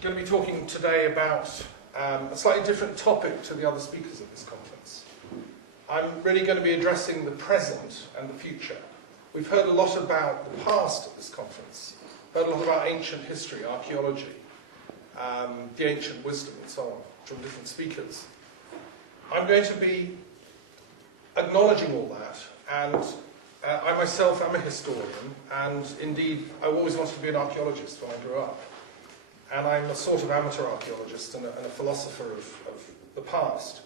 going to be talking today about a slightly different topic to the other speakers at this conference. I'm really going to be addressing the present and the future. We've heard a lot about the past at this conference, heard a lot about ancient history, archaeology, the ancient wisdom and so on, from different speakers. I'm going to be acknowledging all that, and I myself am a historian, and indeed I always wanted to be an archaeologist when I grew up. And I'm a sort of amateur archaeologist and a philosopher of the past.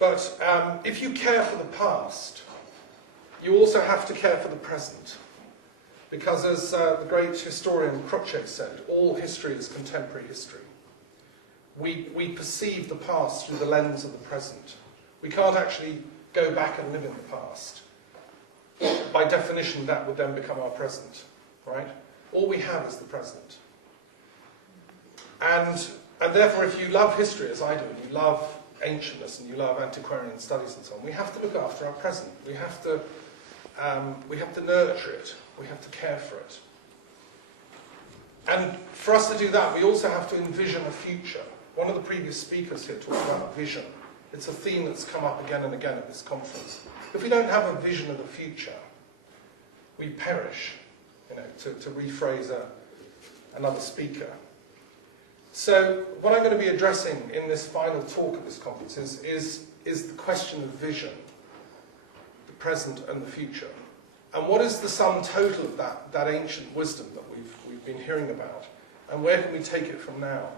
But if you care for the past, you also have to care for the present. Because as the great historian Croce said, all history is contemporary history. We perceive the past through the lens of the present. We can't actually go back and live in the past. By definition, that would then become our present, right? All we have is the present. And therefore, if you love history, as I do, and you love ancientness, and you love antiquarian studies and so on, we have to look after our present. We have to nurture it. We have to care for it. And for us to do that, we also have to envision a future. One of the previous speakers here talked about vision. It's a theme that's come up again and again at this conference. If we don't have a vision of the future, we perish, to rephrase another speaker. So what I'm going to be addressing in this final talk at this conference is the question of vision, the present and the future. And what is the sum total of that ancient wisdom that we've been hearing about? And where can we take it from now?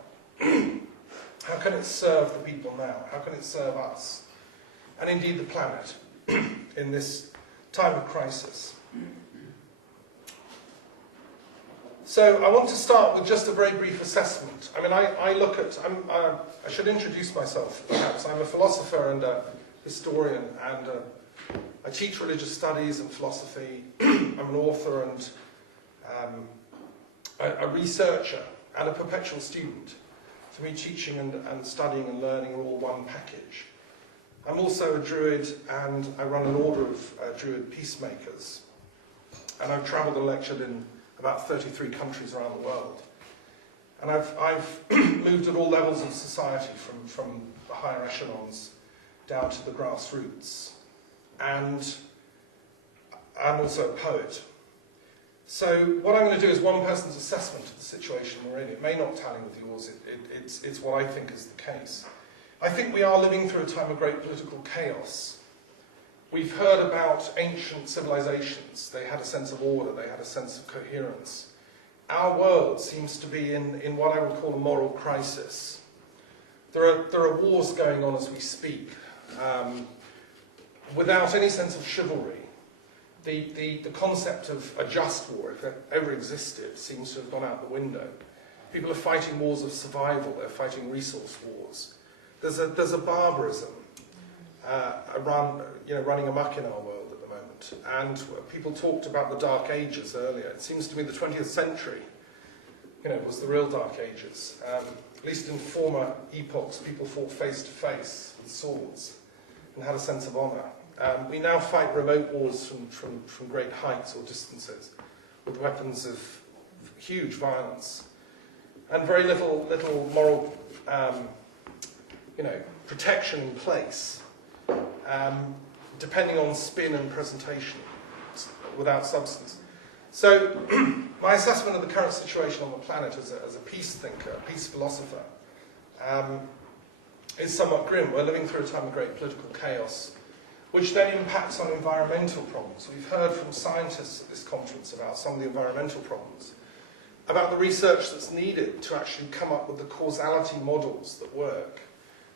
How can it serve the people now? How can it serve us? And indeed the planet in this time of crisis. So I want to start with just a very brief assessment. I mean, I should introduce myself, perhaps. I'm a philosopher and a historian, and I teach religious studies and philosophy. I'm an author and a researcher and a perpetual student. For me, teaching and studying and learning are all one package. I'm also a Druid, and I run an order of Druid peacemakers. And I've travelled and lectured in about 33 countries around the world. And I've moved at all levels of society, from the higher echelons down to the grassroots. And I'm also a poet. So what I'm going to do is one person's assessment of the situation we're in. It may not tally with yours, it's what I think is the case. I think we are living through a time of great political chaos. We've heard about ancient civilizations. They had a sense of order, they had a sense of coherence. Our world seems to be in what I would call a moral crisis. There are wars going on as we speak, without any sense of chivalry. The concept of a just war, if it ever existed, seems to have gone out the window. People are fighting wars of survival, they're fighting resource wars. There's a barbarism running amok in our world at the moment. And people talked about the Dark Ages earlier. It seems to me the 20th century, was the real Dark Ages. At least in former epochs, people fought face to face with swords and had a sense of honour. We now fight remote wars from great heights or distances with weapons of huge violence and very little moral protection in place, depending on spin and presentation, without substance. So my assessment of the current situation on the planet as a peace thinker, a peace philosopher, is somewhat grim. We're living through a time of great political chaos, which then impacts on environmental problems. We've heard from scientists at this conference about some of the environmental problems, about the research that's needed to actually come up with the causality models that work.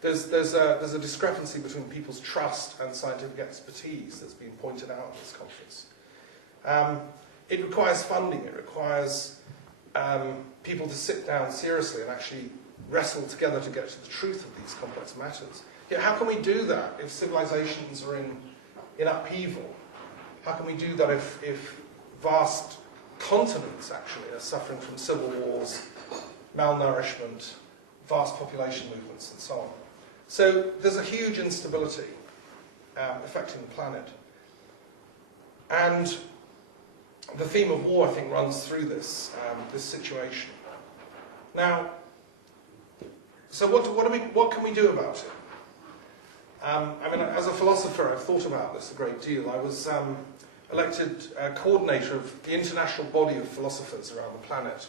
There's a discrepancy between people's trust and scientific expertise that's been pointed out at this conference. It requires funding, it requires people to sit down seriously and actually wrestle together to get to the truth of these complex matters. Yet how can we do that if civilizations are in upheaval? How can we do that if vast continents actually are suffering from civil wars, malnourishment, vast population movements and so on? So there's a huge instability affecting the planet. And the theme of war, I think, runs through this situation. Now, So what can we do about it? I mean, as a philosopher, I've thought about this a great deal. I was elected coordinator of the international body of philosophers around the planet.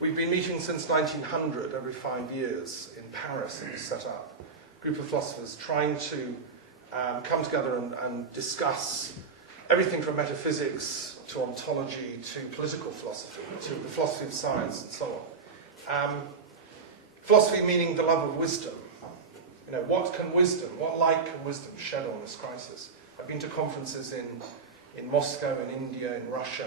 We've been meeting since 1900, every 5 years, in Paris. It was set up. A group of philosophers trying to come together and discuss everything from metaphysics to ontology to political philosophy to the philosophy of science and so on. Philosophy meaning the love of wisdom. You know, what light can wisdom shed on this crisis? I've been to conferences in Moscow, in India, in Russia,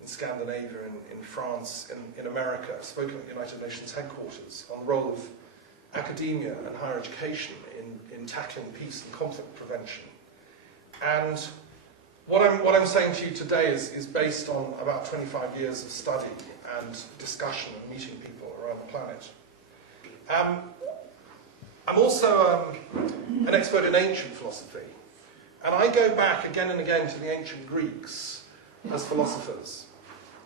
in Scandinavia, in France, in America. I've spoken at the United Nations headquarters on the role of academia and higher education in tackling peace and conflict prevention. And what I'm saying to you today is based on about 25 years of study and discussion and meeting people around the planet. I'm also an expert in ancient philosophy, and I go back again and again to the ancient Greeks as philosophers.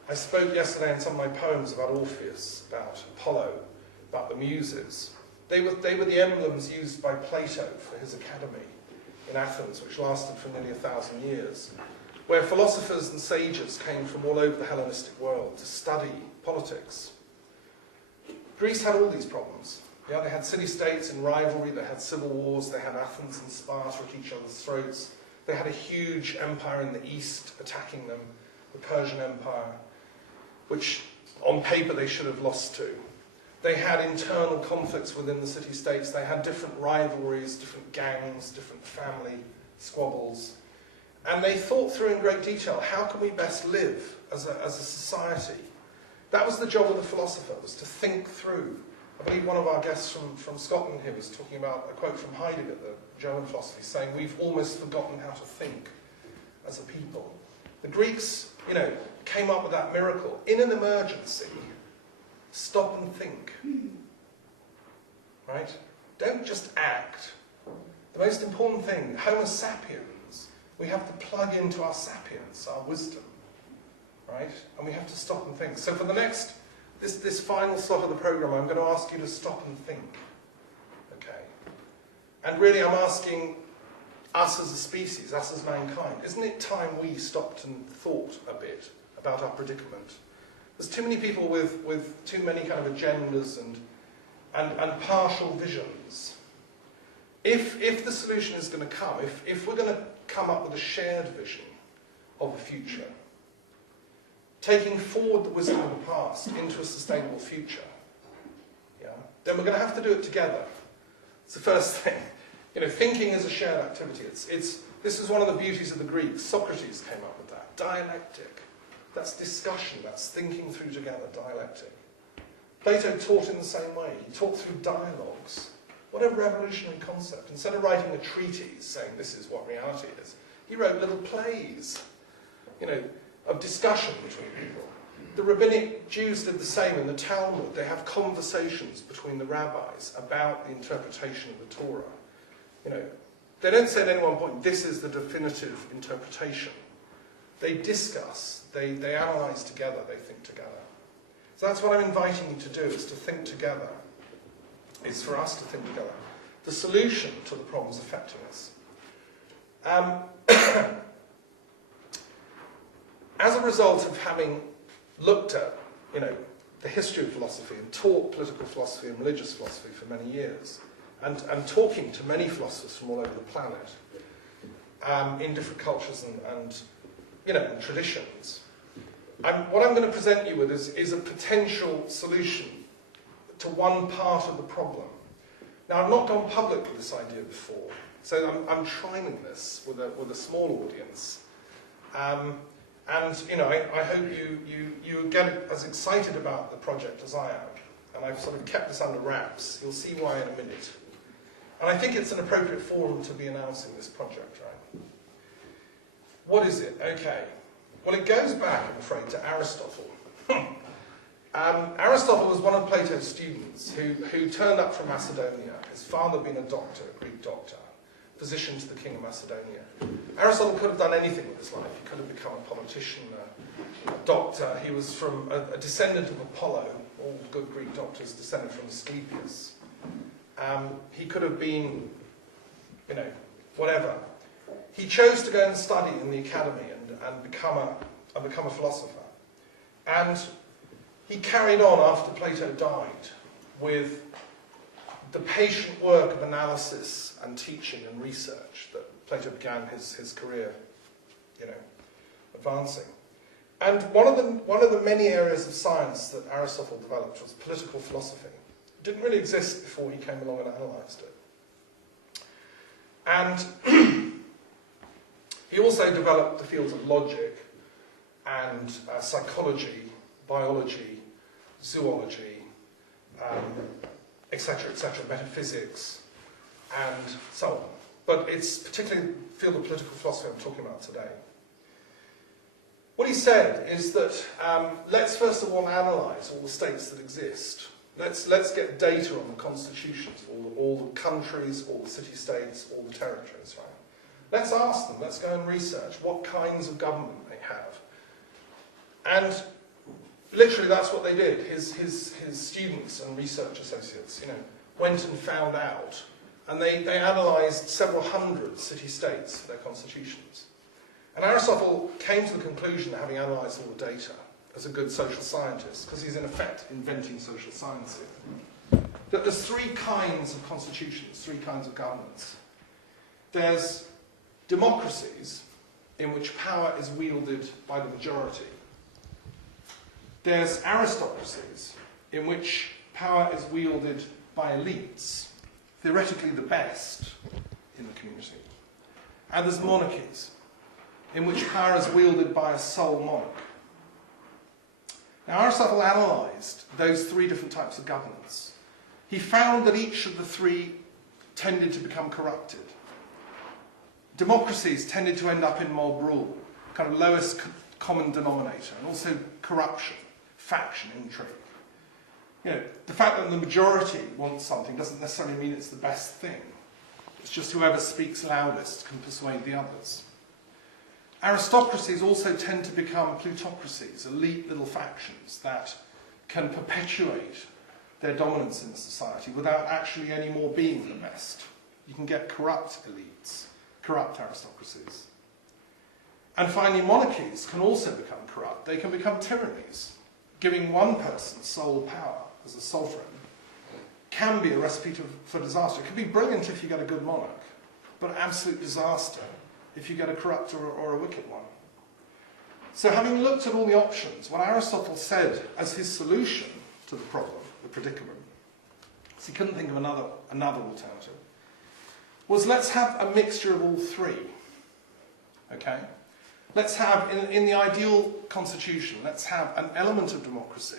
I spoke yesterday in some of my poems about Orpheus, about Apollo, about the Muses. They were the emblems used by Plato for his academy in Athens, which lasted for nearly 1,000 years, where philosophers and sages came from all over the Hellenistic world to study politics. Greece had all these problems. Yeah, they had city-states in rivalry, they had civil wars, they had Athens and Sparta at each other's throats. They had a huge empire in the east attacking them, the Persian Empire, which on paper they should have lost to. They had internal conflicts within the city-states. They had different rivalries, different gangs, different family squabbles. And they thought through in great detail, how can we best live as a society? That was the job of the philosopher, was to think through. I believe one of our guests from Scotland here was talking about a quote from Heidegger, the German philosopher, saying, we've almost forgotten how to think as a people. The Greeks, came up with that miracle. In an emergency, stop and think. Right? Don't just act. The most important thing, Homo sapiens, we have to plug into our sapience, our wisdom. Right? And we have to stop and think. So for the next, this final slot of the program, I'm going to ask you to stop and think. Okay? And really I'm asking us as a species, us as mankind, isn't it time we stopped and thought a bit about our predicament? There's too many people with too many kind of agendas and partial visions. If the solution is going to come, if we're going to come up with a shared vision of the future, taking forward the wisdom of the past into a sustainable future, then we're going to have to do it together. It's the first thing. Thinking is a shared activity. This is one of the beauties of the Greeks. Socrates came up with that. Dialectic. That's discussion. That's thinking through together. Dialectic. Plato taught in the same way. He taught through dialogues. What a revolutionary concept. Instead of writing a treatise saying this is what reality is, he wrote little plays, of discussion between people. The rabbinic Jews did the same in the Talmud. They have conversations between the rabbis about the interpretation of the Torah. They don't say at any one point, this is the definitive interpretation. They discuss, they analyse together, they think together. So that's what I'm inviting you to do, is to think together. It's for us to think together. The solution to the problems affecting us. As a result of having looked at, the history of philosophy and taught political philosophy and religious philosophy for many years, and talking to many philosophers from all over the planet, in different cultures and traditions, what I'm going to present you with is a potential solution to one part of the problem. Now, I've not gone public with this idea before, so I'm trying this with a small audience. I hope you get as excited about the project as I am. And I've sort of kept this under wraps. You'll see why in a minute. And I think it's an appropriate forum to be announcing this project, right? What is it? Okay. Well, it goes back, I'm afraid, to Aristotle. Aristotle was one of Plato's students who turned up from Macedonia. His father being a doctor, a Greek doctor, physician to the king of Macedonia. Aristotle could have done anything with his life. He could have become a politician, a doctor. He was from a descendant of Apollo. All good Greek doctors descended from Asclepius. He could have been, whatever. He chose to go and study in the academy and become a philosopher. And he carried on after Plato died with the patient work of analysis and teaching and research that Plato began his career, advancing. And one of the many areas of science that Aristotle developed was political philosophy. It didn't really exist before he came along and analysed it. And he also developed the fields of logic and psychology, biology, zoology, etc., metaphysics, and so on. But it's particularly the field of political philosophy I'm talking about today. What he said is that let's first of all analyse all the states that exist. Let's get data on the constitutions of all the countries, all the city-states, all the territories, right? Let's ask them, let's go and research what kinds of government they have. And literally that's what they did. His students and research associates, went and found out. And they analysed several hundred city-states for their constitutions. And Aristotle came to the conclusion, having analysed all the data, as a good social scientist, because he's in effect inventing social science here, that there's three kinds of constitutions, three kinds of governments. There's democracies, in which power is wielded by the majority. There's aristocracies, in which power is wielded by elites, theoretically the best in the community. And there's monarchies, in which power is wielded by a sole monarch. Now, Aristotle analysed those three different types of governance. He found that each of the three tended to become corrupted. Democracies tended to end up in mob rule, kind of lowest common denominator, and also corruption, faction, intrigue. The fact that the majority wants something doesn't necessarily mean it's the best thing. It's just whoever speaks loudest can persuade the others. Aristocracies also tend to become plutocracies, elite little factions that can perpetuate their dominance in society without actually any more being the best. You can get corrupt elites, corrupt aristocracies. And finally, monarchies can also become corrupt. They can become tyrannies. Giving one person sole power as a sovereign can be a recipe for disaster. It can be brilliant if you get a good monarch, but absolute disaster if you get a corrupt or a wicked one. So having looked at all the options, what Aristotle said as his solution to the problem, the predicament, so he couldn't think of another alternative, was let's have a mixture of all three. Okay? Let's have, in the ideal constitution, let's have an element of democracy.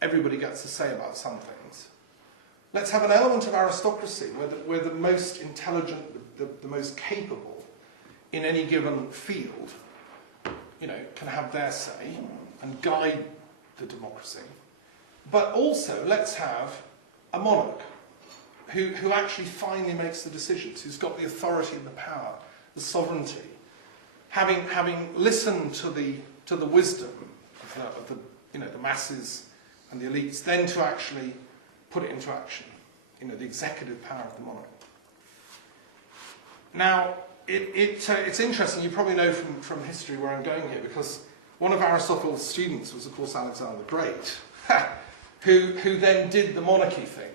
Everybody gets to say about some things. Let's have an element of aristocracy, where the most intelligent, the most capable in any given field, can have their say and guide the democracy. But also, let's have a monarch who actually finally makes the decisions, who's got the authority and the power, the sovereignty, having listened to the wisdom of the masses and the elites, then to actually put it into action. The executive power of the monarch. Now, it's interesting. You probably know from history where I'm going here, because one of Aristotle's students was, of course, Alexander the Great, who then did the monarchy thing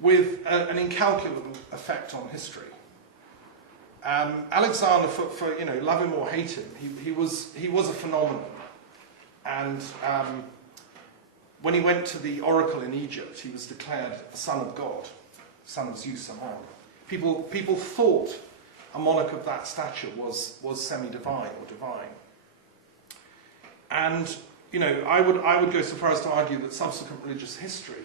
with an incalculable effect on history. Alexander, for love him or hate him, he was a phenomenon. And when he went to the oracle in Egypt, he was declared a son of God, son of Zeus and Amon. People thought a monarch of that stature was semi-divine or divine. And I would go so far as to argue that subsequent religious history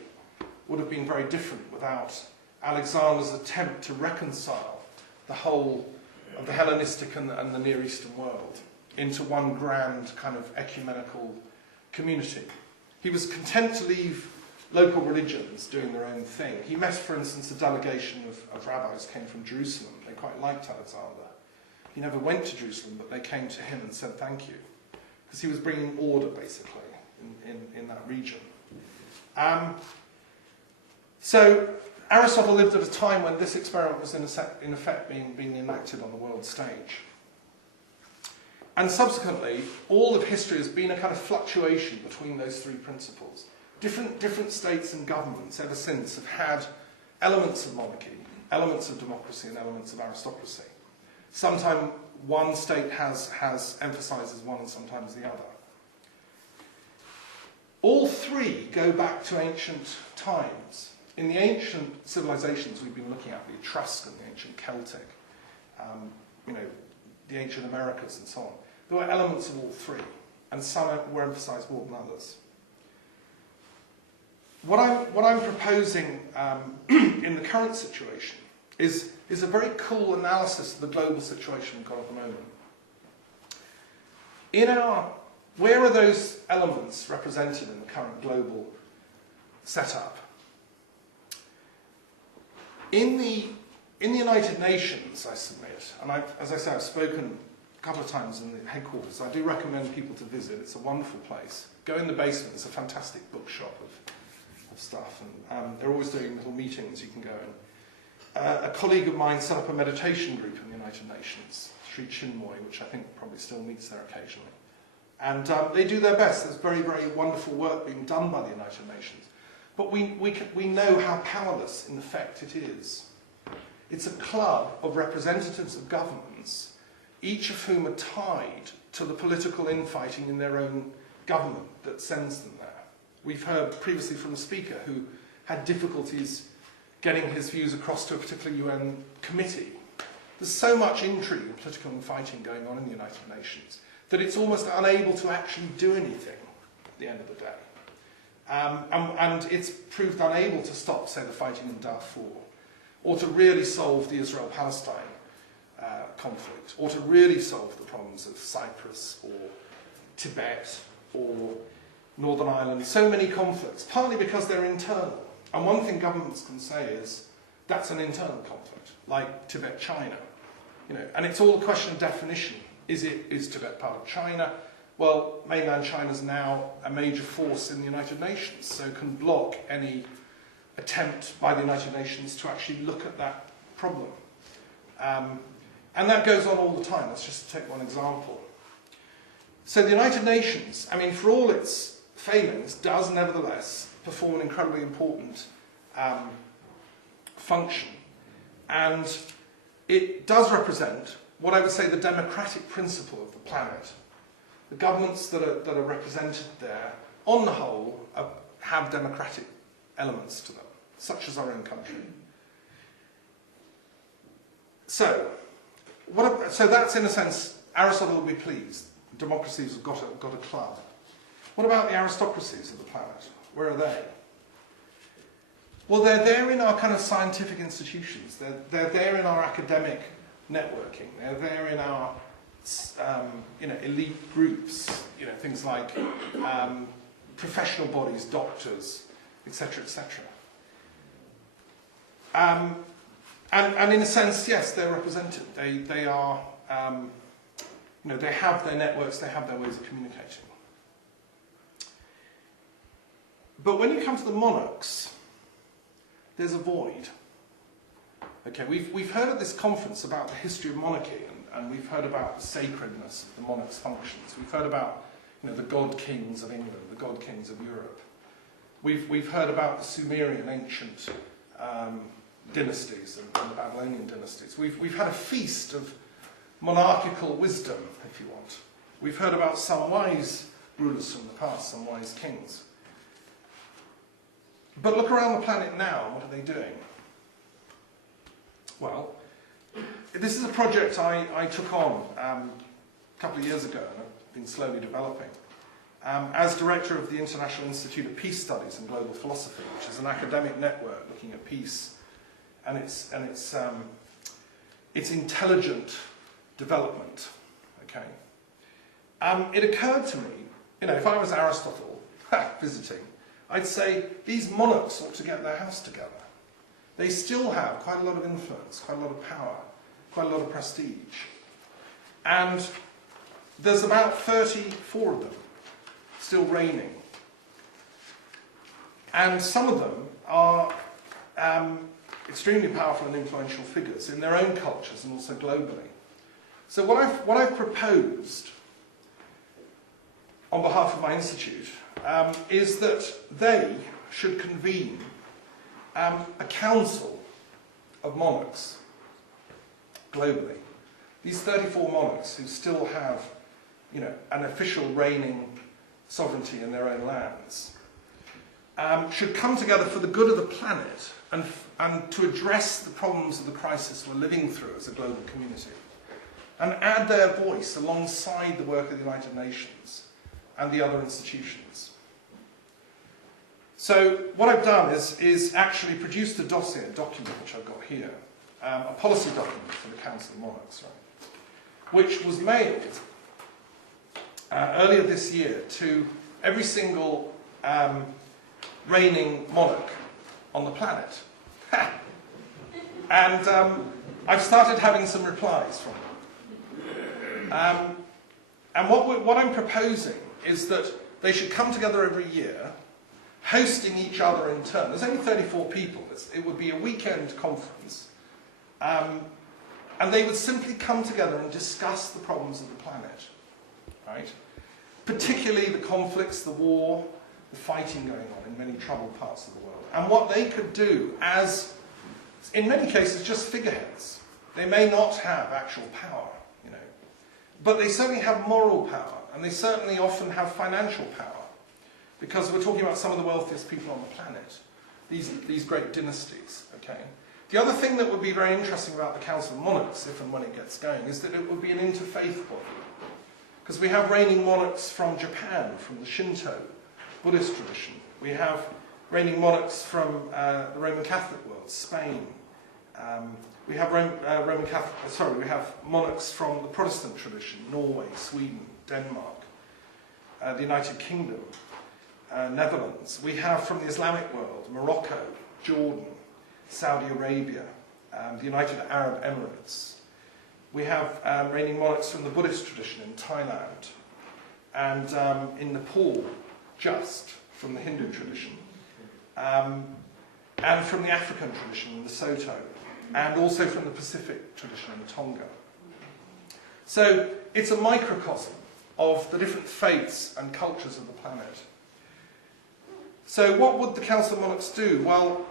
would have been very different without Alexander's attempt to reconcile the whole of the Hellenistic and the Near Eastern world into one grand kind of ecumenical community. He was content to leave local religions doing their own thing. He met, for instance, a delegation of rabbis came from Jerusalem. They quite liked Alexander. He never went to Jerusalem, but they came to him and said thank you, because he was bringing order, basically, in that region. So Aristotle lived at a time when this experiment was in effect being enacted on the world stage. And subsequently, all of history has been a kind of fluctuation between those three principles. Different states and governments ever since have had elements of monarchy, elements of democracy, and elements of aristocracy. Sometimes one state emphasises one and sometimes the other. All three go back to ancient times. In the ancient civilizations we've been looking at, the Etruscan, the ancient Celtic, the ancient Americas and so on, there were elements of all three, and some were emphasised more than others. What I'm proposing in the current situation is a very cool analysis of the global situation we've got at the moment. Where are those elements represented in the current global setup? In the United Nations, I submit, and as I say, I've spoken a couple of times in the headquarters. I do recommend people to visit. It's a wonderful place. Go in the basement. It's a fantastic bookshop of stuff, and they're always doing little meetings. You can go in. A colleague of mine set up a meditation group in the United Nations, Sri Chinmoy, which I think probably still meets there occasionally. And they do their best. There's very, very wonderful work being done by the United Nations. But we know how powerless, in effect, it is. It's a club of representatives of governments, each of whom are tied to the political infighting in their own government that sends them there. We've heard previously from a speaker who had difficulties getting his views across to a particular UN committee. There's so much intrigue and political infighting going on in the United Nations that it's almost unable to actually do anything at the end of the day. And it's proved unable to stop, say, the fighting in Darfur, or to really solve the Israel-Palestine conflict, or to really solve the problems of Cyprus, or Tibet, or Northern Ireland. So many conflicts, partly because they're internal. And one thing governments can say is, that's an internal conflict, like Tibet-China. And it's all a question of definition. Is Tibet part of China? Well, mainland China's now a major force in the United Nations, so can block any attempt by the United Nations to actually look at that problem. And that goes on all the time. Let's just take one example. So the United Nations, for all its failings, does nevertheless perform an incredibly important function. And it does represent what I would say the democratic principle of the planet. The governments that are represented there, on the whole, have democratic elements to them, such as our own country. So that's, in a sense, Aristotle will be pleased. Democracies have got a club. What about the aristocracies of the planet? Where are they? Well, they're there in our kind of scientific institutions. They're there in our academic networking. They're there in our elite groups. Things like professional bodies, doctors, etc., etc. And in a sense, yes, they're represented. They are. They have their networks. They have their ways of communicating. But when you come to the monarchs, there's a void. Okay, we've heard at this conference about the history of monarchy, and we've heard about the sacredness of the monarch's functions. We've heard about the god kings of England, the god kings of Europe. We've heard about the Sumerian ancient dynasties and the Babylonian dynasties. We've had a feast of monarchical wisdom, if you want. We've heard about some wise rulers from the past, some wise kings. But look around the planet now, and what are they doing? Well, this is a project I took on a couple of years ago, and I've been slowly developing, as director of the International Institute of Peace Studies and Global Philosophy, which is an academic network looking at peace and its intelligent development. Okay, it occurred to me, if I was Aristotle visiting, I'd say these monarchs ought to get their house together. They still have quite a lot of influence, quite a lot of power, quite a lot of prestige. And there's about 34 of them still reigning. And some of them are extremely powerful and influential figures in their own cultures and also globally. So what I've proposed on behalf of my institute is that they should convene a council of monarchs globally. These 34 monarchs who still have, an official reigning sovereignty in their own lands should come together for the good of the planet and to address the problems of the crisis we're living through as a global community, and add their voice alongside the work of the United Nations and the other institutions. So what I've done is actually produced a document which I've got here, a policy document for the Council of Monarchs, right, which was mailed earlier this year to every single reigning monarch on the planet. And I've started having some replies from them. And what I'm proposing is that they should come together every year, hosting each other in turn. There's only 34 people. It would be a weekend conference. And they would simply come together and discuss the problems of the planet, right? Particularly the conflicts, the war, the fighting going on in many troubled parts of the world. And what they could do as, in many cases, just figureheads. They may not have actual power, but they certainly have moral power, and they certainly often have financial power, because we're talking about some of the wealthiest people on the planet, these great dynasties, okay? The other thing that would be very interesting about the Council of Monarchs, if and when it gets going, is that it would be an interfaith body. Because we have reigning monarchs from Japan, from the Shinto, Buddhist tradition. We have reigning monarchs from the Roman Catholic world, Spain. We have we have monarchs from the Protestant tradition, Norway, Sweden, Denmark, the United Kingdom, Netherlands. We have from the Islamic world, Morocco, Jordan, Saudi Arabia, the United Arab Emirates. We have reigning monarchs from the Buddhist tradition in Thailand, and in Nepal, just from the Hindu tradition, and from the African tradition in Lesotho, and also from the Pacific tradition in Tonga. So it's a microcosm of the different faiths and cultures of the planet. So what would the Council of Monarchs do? Well,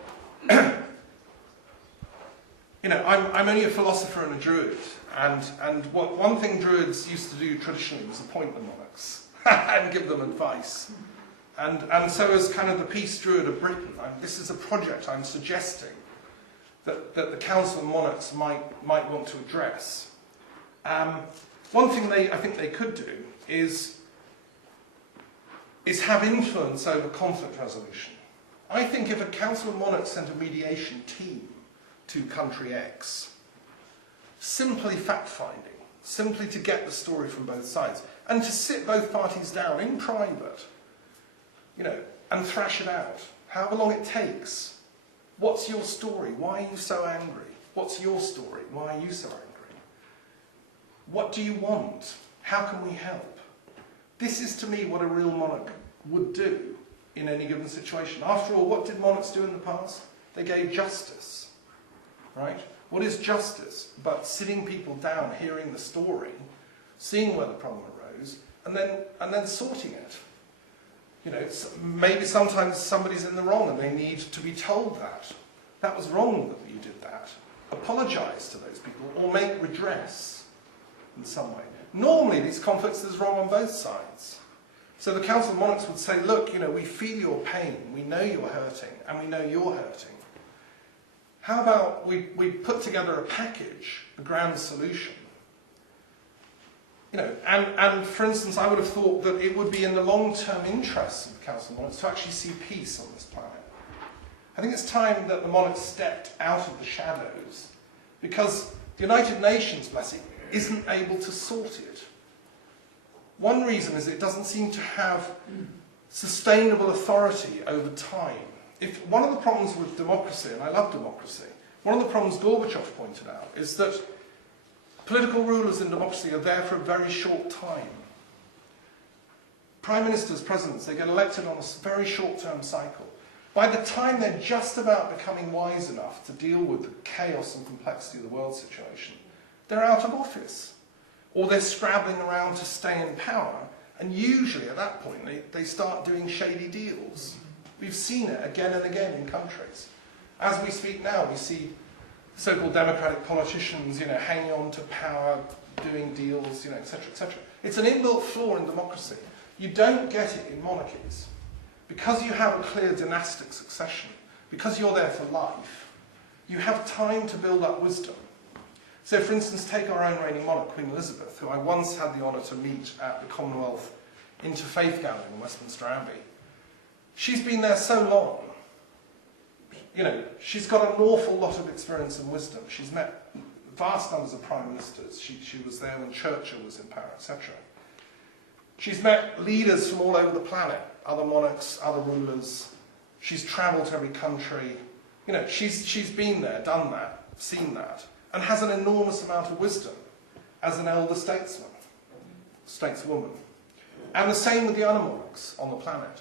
I'm only a philosopher and a Druid, and one thing Druids used to do traditionally was appoint the monarchs and give them advice. And so as kind of the Peace Druid of Britain, this is a project I'm suggesting that the Council of Monarchs might want to address. One thing I think they could do is have influence over conflict resolution. I think if a Council of Monarchs sent a mediation team to country X, simply fact-finding, simply to get the story from both sides, and to sit both parties down in private, and thrash it out, however long it takes. What's your story? Why are you so angry? What's your story? Why are you so angry? What do you want? How can we help? This is, to me, what a real monarch would do in any given situation. After all, what did monarchs do in the past? They gave justice, right? What is justice? But sitting people down, hearing the story, seeing where the problem arose, and then sorting it. Maybe sometimes somebody's in the wrong and they need to be told that. That was wrong that you did that. Apologise to those people or make redress in some way. Normally these conflicts, there's wrong on both sides. So the Council of Monarchs would say, look, we feel your pain, we know you're hurting, and we know you're hurting. How about we put together a package, a grand solution? And for instance, I would have thought that it would be in the long-term interests of the Council of Monarchs to actually see peace on this planet. I think it's time that the monarchs stepped out of the shadows, because the United Nations, bless it, isn't able to sort it. One reason is it doesn't seem to have sustainable authority over time. If one of the problems with democracy, and I love democracy, one of the problems Gorbachev pointed out is that political rulers in democracy are there for a very short time. Prime ministers, presidents, they get elected on a very short-term cycle. by the time they're just about becoming wise enough to deal with the chaos and complexity of the world situation, they're out of office. Or they're scrabbling around to stay in power, and usually at that point they start doing shady deals. We've seen it again and again in countries. As we speak now, we see so-called democratic politicians, hanging on to power, doing deals, etc., etc. It's an inbuilt flaw in democracy. You don't get it in monarchies. Because you have a clear dynastic succession, because you're there for life, you have time to build up wisdom. So, for instance, take our own reigning monarch, Queen Elizabeth, who I once had the honour to meet at the Commonwealth Interfaith Gathering in Westminster Abbey. She's been there so long. She's got an awful lot of experience and wisdom. She's met vast numbers of prime ministers. She was there when Churchill was in power, etc. She's met leaders from all over the planet, other monarchs, other rulers. She's travelled to every country. She's been there, done that, seen that, and has an enormous amount of wisdom as an elder stateswoman. And the same with the other monarchs on the planet.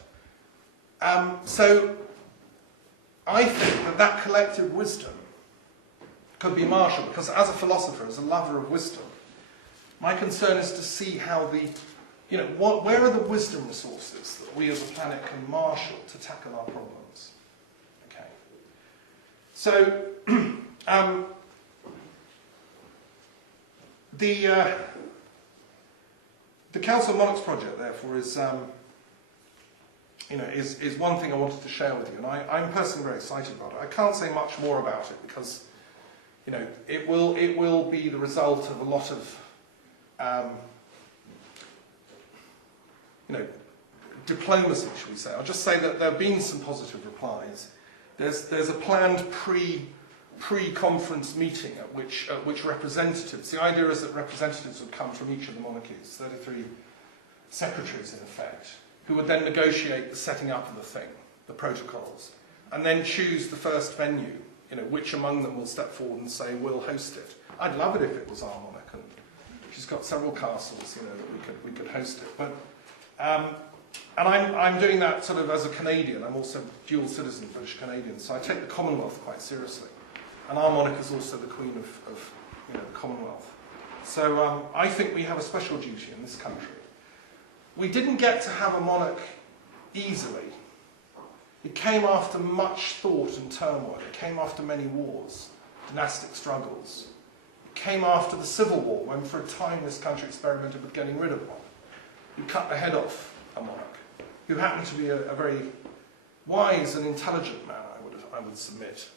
So I think that collective wisdom could be marshalled, because as a philosopher, as a lover of wisdom, my concern is to see how where are the wisdom resources that we as a planet can marshal to tackle our problems? Okay. So, the Council of Monarchs project, therefore, is one thing I wanted to share with you, and I'm personally very excited about it. I can't say much more about it because, it will be the result of a lot of diplomacy, shall we say. I'll just say that there have been some positive replies. There's a planned pre-conference meeting at which representatives, the idea is that representatives would come from each of the monarchies, 33 secretaries in effect, who would then negotiate the setting up of the thing, the protocols, and then choose the first venue, which among them will step forward and say, we'll host it. I'd love it if it was our monarch, and she's got several castles, that we could host it. But and I'm doing that sort of as a Canadian. I'm also dual citizen, British Canadian, so I take the Commonwealth quite seriously. And our monarch is also the Queen of the Commonwealth. So I think we have a special duty in this country. We didn't get to have a monarch easily. It came after much thought and turmoil. It came after many wars, dynastic struggles. It came after the Civil War, when for a time this country experimented with getting rid of one. You cut the head off a monarch, who happened to be a very wise and intelligent man, I would submit.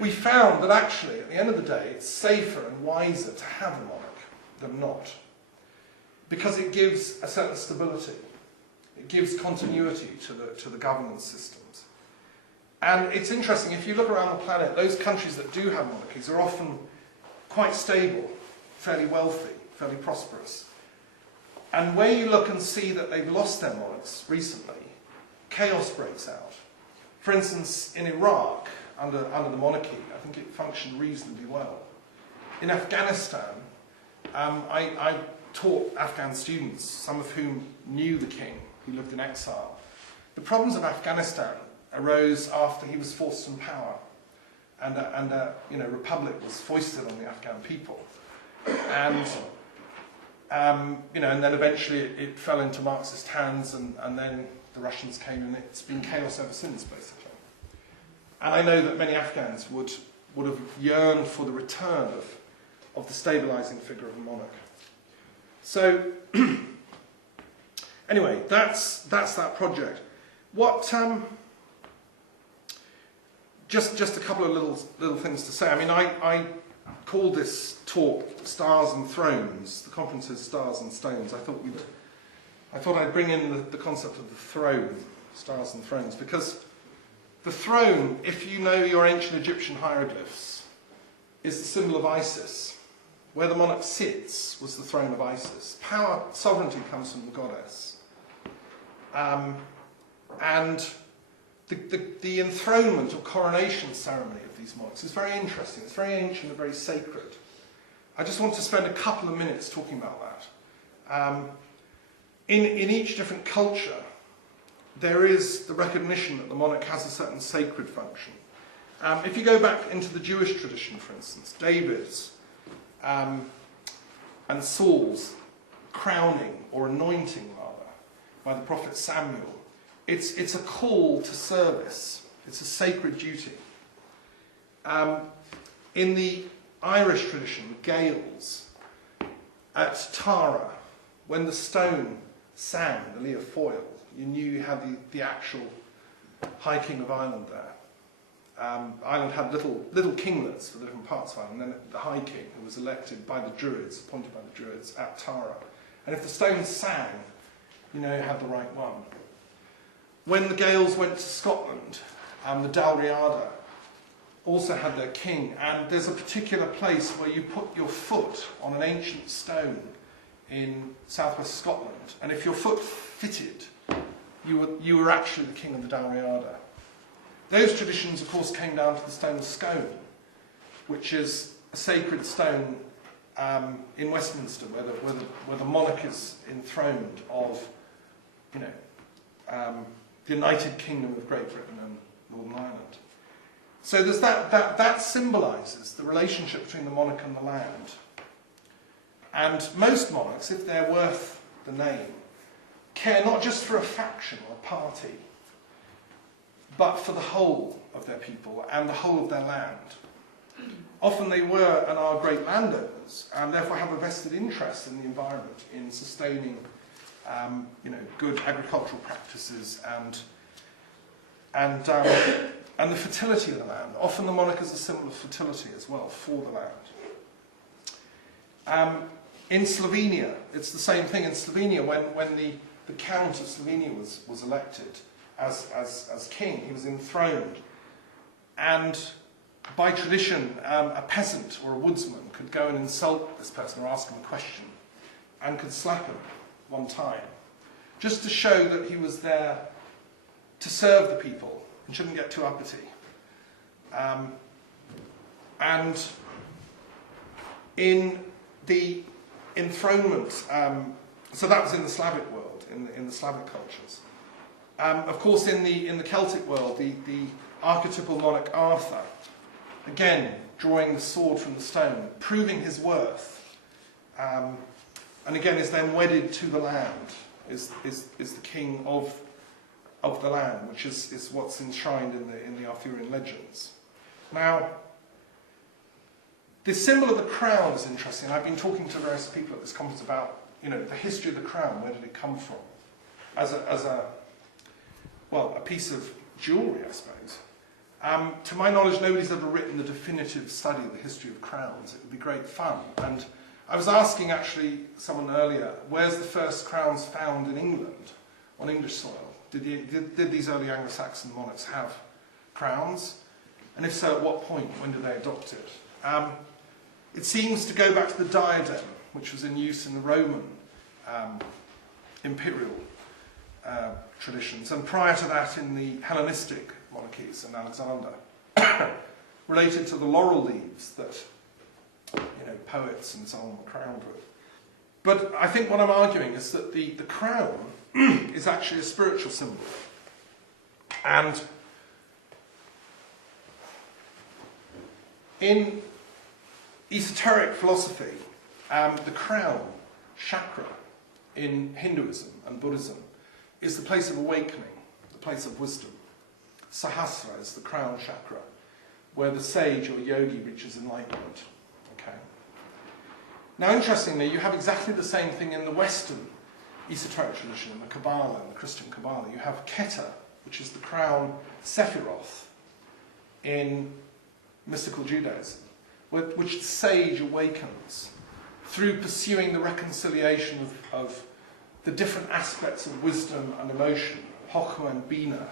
We found that actually, at the end of the day, it's safer and wiser to have a monarch than not, because it gives a certain stability. It gives continuity to the governance systems. And it's interesting, if you look around the planet, those countries that do have monarchies are often quite stable, fairly wealthy, fairly prosperous. And where you look and see that they've lost their monarchs recently, chaos breaks out. For instance, in Iraq, under the monarchy, I think it functioned reasonably well. In Afghanistan, I taught Afghan students, some of whom knew the king, who lived in exile. The problems of Afghanistan arose after he was forced from power, and a republic was foisted on the Afghan people. And and then eventually it fell into Marxist hands, and then the Russians came, and it's been chaos ever since, basically. And I know that many Afghans would have yearned for the return of the stabilising figure of a monarch. So, anyway, that's that project. What? Just a couple of little things to say. I mean, I called this talk "Stars and Thrones." The conference is "Stars and Stones." I thought I'd bring in the concept of the throne, stars and thrones, because the throne, if you know your ancient Egyptian hieroglyphs, is the symbol of Isis. Where the monarch sits was the throne of Isis. Power, sovereignty comes from the goddess. And the enthronement or coronation ceremony of these monarchs is very interesting. It's very ancient and very sacred. I just want to spend a couple of minutes talking about that. In each different culture, there is the recognition that the monarch has a certain sacred function. If you go back into the Jewish tradition, for instance, David's and Saul's crowning, or anointing rather, by the prophet Samuel, it's a call to service. It's a sacred duty. In the Irish tradition, Gaels, at Tara, when the stone sang, the Lia Foyle, you knew you had the actual High King of Ireland there. Ireland had little kinglets for the different parts of Ireland, and then the High King, who was elected by the Druids, appointed by the Druids at Tara. And if the stone sang, you know you had the right one. When the Gaels went to Scotland, the Dalriada also had their king, and there's a particular place where you put your foot on an ancient stone in southwest Scotland, and if your foot fitted, you were actually the king of the Dalriada. Those traditions, of course, came down to the stone of Scone, which is a sacred stone in Westminster, where the monarch is enthroned of, the United Kingdom of Great Britain and Northern Ireland. So there's that symbolises the relationship between the monarch and the land. And most monarchs, if they're worth the name, care not just for a faction or a party, but for the whole of their people and the whole of their land. Often they were and are great landowners, and therefore have a vested interest in the environment, in sustaining good agricultural practices and the fertility of the land. Often the monarch is a symbol of fertility as well for the land. In Slovenia, it's the same thing. In Slovenia, when the Count of Slovenia was elected as king, he was enthroned. And by tradition, a peasant or a woodsman could go and insult this person or ask him a question, and could slap him one time, just to show that he was there to serve the people and shouldn't get too uppity. And in the enthronement, so that was in the Slavic world, in the Slavic cultures. Of course, in the Celtic world, the archetypal monarch Arthur, again drawing the sword from the stone, proving his worth, and again is then wedded to the land, is the king of the land, which is what's enshrined in the Arthurian legends. Now, the symbol of the crown is interesting. I've been talking to various people at this conference about the history of the crown. Where did it come from? As a piece of jewellery, I suppose. To my knowledge, nobody's ever written the definitive study of the history of crowns. It would be great fun. And I was asking actually someone earlier, where's the first crowns found in England, on English soil? Did these early Anglo-Saxon monarchs have crowns? And if so, at what point? When did they adopt it? It seems to go back to the diadem, which was in use in the Roman imperial traditions, and prior to that in the Hellenistic monarchies and Alexander, related to the laurel leaves that poets and so on were crowned with. But I think what I'm arguing is that the crown is actually a spiritual symbol. And in esoteric philosophy, the crown, chakra, in Hinduism and Buddhism, is the place of awakening, the place of wisdom. Sahasra is the crown chakra, where the sage or yogi reaches enlightenment. Okay. Now, interestingly, you have exactly the same thing in the Western esoteric tradition, in the Kabbalah, in the Christian Kabbalah. You have Keter, which is the crown Sephiroth in mystical Judaism, which the sage awakens through pursuing the reconciliation of the different aspects of wisdom and emotion, Chokhmah and Bina,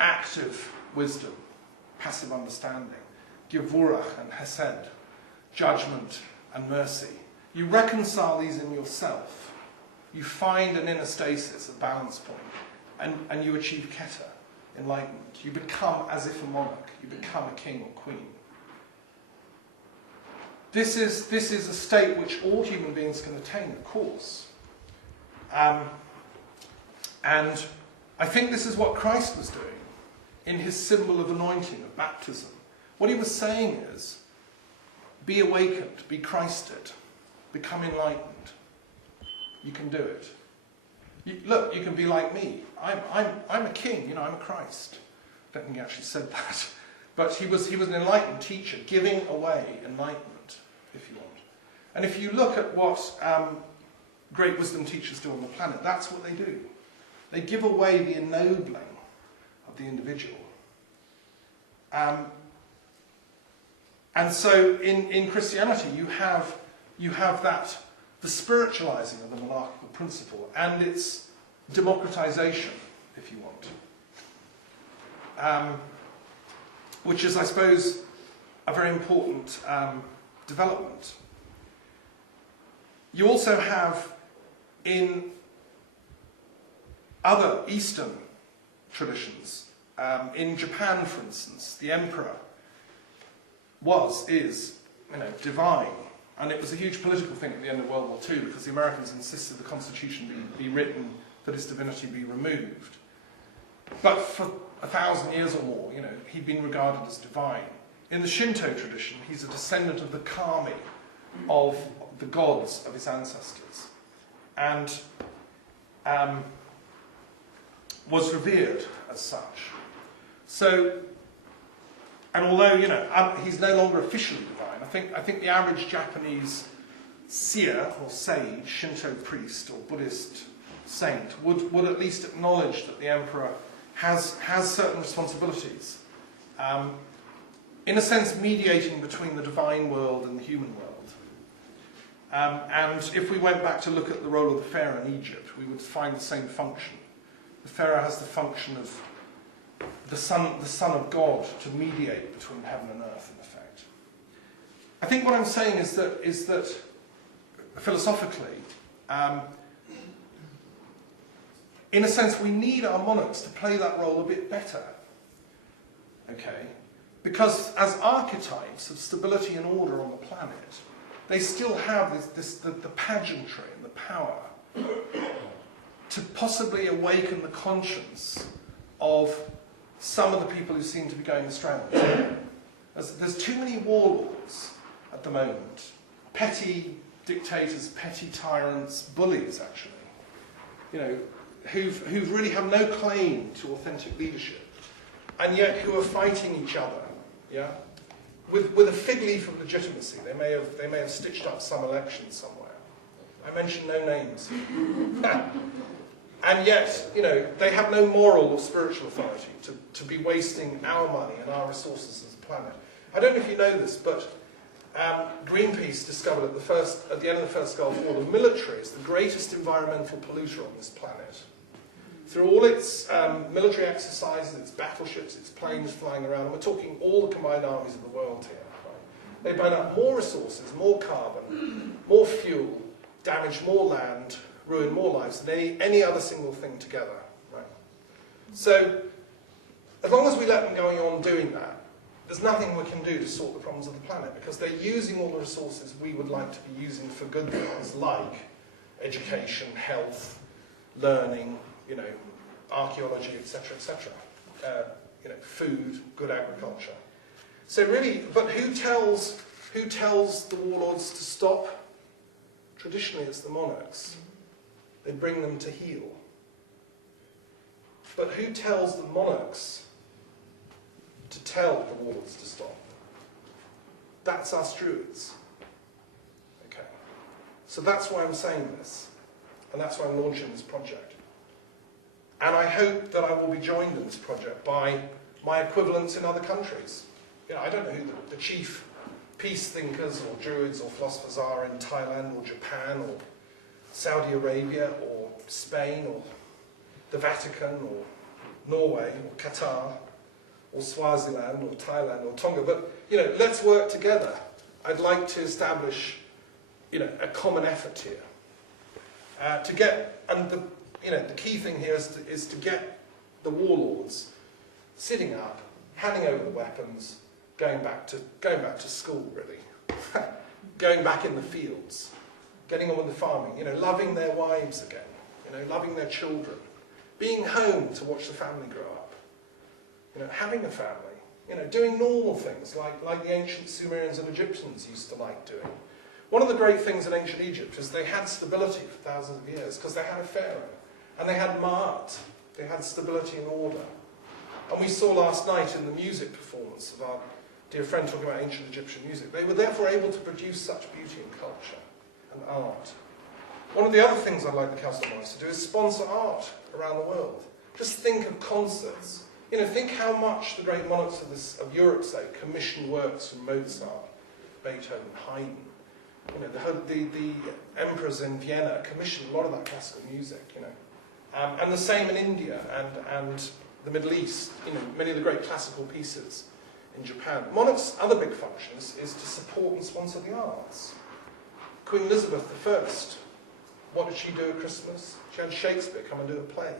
active wisdom, passive understanding, Gevurah and Hesed, judgment and mercy. You reconcile these in yourself. You find an inner stasis, a balance point, and you achieve Keter, enlightenment. You become as if a monarch. You become a king or queen. This is a state which all human beings can attain, of course. And I think this is what Christ was doing in his symbol of anointing, of baptism. What he was saying is, be awakened, be Christed, become enlightened. You can do it. Look, you can be like me. I'm a king, I'm a Christ. I don't think he actually said that. But he was an enlightened teacher, giving away enlightenment, if you want. And if you look at what great wisdom teachers do on the planet, that's what they do. They give away the ennobling of the individual. And so in Christianity you have that, the spiritualizing of the monarchical principle and its democratization, if you want. Which is, I suppose, a very important development. You also have, in other Eastern traditions, in Japan, for instance, the emperor is divine. And it was a huge political thing at the end of World War II because the Americans insisted the Constitution be written that his divinity be removed. But for 1,000 years or more, he'd been regarded as divine. In the Shinto tradition, he's a descendant of the kami, of the gods of his ancestors, and was revered as such. So, and although he's no longer officially divine, I think the average Japanese seer or sage, Shinto priest or Buddhist saint would at least acknowledge that the emperor has certain responsibilities, in a sense mediating between the divine world and the human world. And if we went back to look at the role of the pharaoh in Egypt, we would find the same function. The pharaoh has the function of the son of God to mediate between heaven and earth, in effect. I think what I'm saying is that philosophically, in a sense, we need our monarchs to play that role a bit better. Okay? Because as archetypes of stability and order on the planet, they still have the pageantry and the power to possibly awaken the conscience of some of the people who seem to be going astray. There's too many warlords at the moment. Petty dictators, petty tyrants, bullies actually, who really have no claim to authentic leadership, and yet who are fighting each other, with a fig leaf of legitimacy. They may have stitched up some election somewhere. I mention no names. And yet, they have no moral or spiritual authority to be wasting our money and our resources as a planet. I don't know if you know this, but Greenpeace discovered at the end of the First Gulf War, the military is the greatest environmental polluter on this planet. Through all its military exercises, its battleships, its planes flying around, and we're talking all the combined armies of the world here, right? They burn up more resources, more carbon, more fuel, damage more land, ruin more lives than any other single thing together, right? So, as long as we let them go on doing that, there's nothing we can do to sort the problems of the planet, because they're using all the resources we would like to be using for good things like education, health, learning, archaeology, etc., etc. Food, good agriculture. So really, but who tells the warlords to stop? Traditionally, it's the monarchs. They bring them to heel. But who tells the monarchs to tell the warlords to stop? That's us Druids. Okay. So that's why I'm saying this. And that's why I'm launching this project. And I hope that I will be joined in this project by my equivalents in other countries. I don't know who the chief peace thinkers or Druids or philosophers are in Thailand or Japan or Saudi Arabia or Spain or the Vatican or Norway or Qatar or Swaziland or Thailand or Tonga. But, let's work together. I'd like to establish, a common effort here. The key thing here is to get the warlords sitting up, handing over the weapons, going back to school, really. Going back in the fields, getting on with the farming, loving their wives again, loving their children, being home to watch the family grow up, having a family, doing normal things like the ancient Sumerians and Egyptians used to like doing. One of the great things in ancient Egypt is they had stability for thousands of years because they had a pharaoh, and they had ma'at, they had stability and order. And we saw last night in the music performance of our dear friend talking about ancient Egyptian music, they were therefore able to produce such beauty and culture and art. One of the other things I'd like the Council of Monarchs to do is sponsor art around the world. Just think of concerts. Think how much the great monarchs of Europe, say, commissioned works from Mozart, Beethoven, Haydn. The emperors in Vienna commissioned a lot of that classical music, and the same in India and the Middle East, many of the great classical pieces in Japan. Monarchs' other big function is to support and sponsor the arts. Queen Elizabeth I, what did she do at Christmas? She had Shakespeare come and do a play.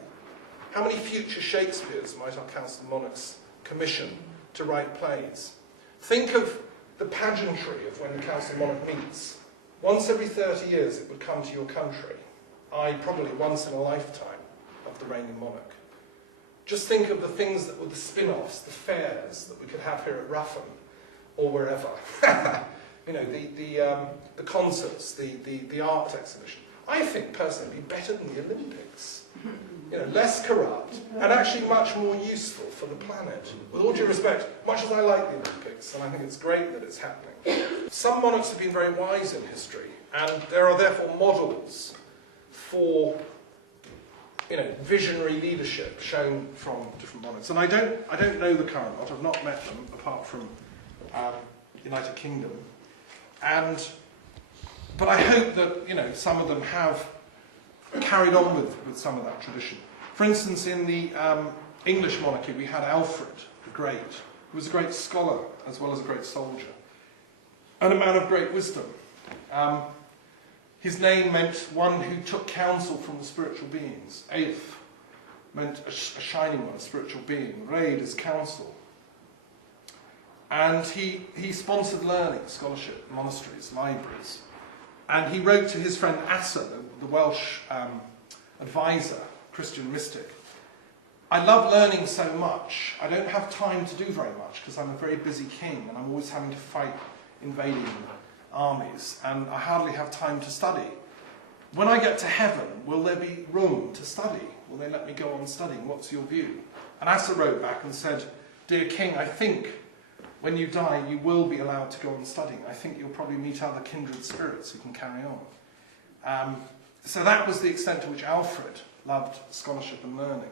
How many future Shakespeares might our Council of Monarchs commission to write plays? Think of the pageantry of when the Council of Monarchs meets. Once every 30 years it would come to your country, probably once in a lifetime of the reigning monarch. Just think of the things that were the spin-offs, the fairs that we could have here at Ruffin or wherever. The concerts, the art exhibition. I think personally it'd be better than the Olympics. Less corrupt and actually much more useful for the planet. With all due respect, much as I like the Olympics, and I think it's great that it's happening, some monarchs have been very wise in history, and there are therefore models for visionary leadership shown from different monarchs. And I don't know the current lot. I've not met them apart from United Kingdom. But I hope that some of them have carried on with some of that tradition. For instance, in the English monarchy, we had Alfred the Great, who was a great scholar as well as a great soldier, and a man of great wisdom. His name meant one who took counsel from the spiritual beings. Eilf meant a shining one, a spiritual being. Raid is counsel. And he sponsored learning, scholarship, monasteries, libraries. And he wrote to his friend Asa, the Welsh advisor, Christian mystic, I love learning so much. I don't have time to do very much because I'm a very busy king and I'm always having to fight invading armies and I hardly have time to study. When I get to heaven, will there be room to study? Will they let me go on studying? What's your view? And Asa wrote back and said, Dear king, I think when you die, you will be allowed to go on studying. I think you'll probably meet other kindred spirits who can carry on. So that was the extent to which Alfred loved scholarship and learning.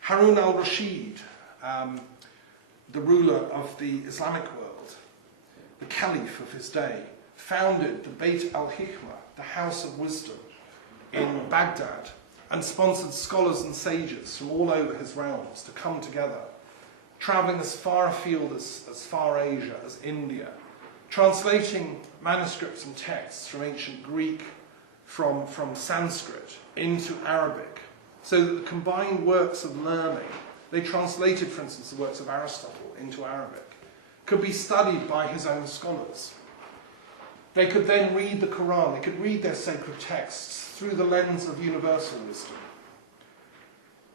Harun al-Rashid, the ruler of the Islamic world, the caliph of his day, founded the Beit al-Hikmah, the House of Wisdom, in Baghdad, and sponsored scholars and sages from all over his realms to come together, travelling as far afield as far Asia, as India, translating manuscripts and texts from ancient Greek, from Sanskrit into Arabic, so that the combined works of learning, they translated, for instance, the works of Aristotle into Arabic, could be studied by his own scholars. They could then read the Quran, they could read their sacred texts through the lens of universal wisdom.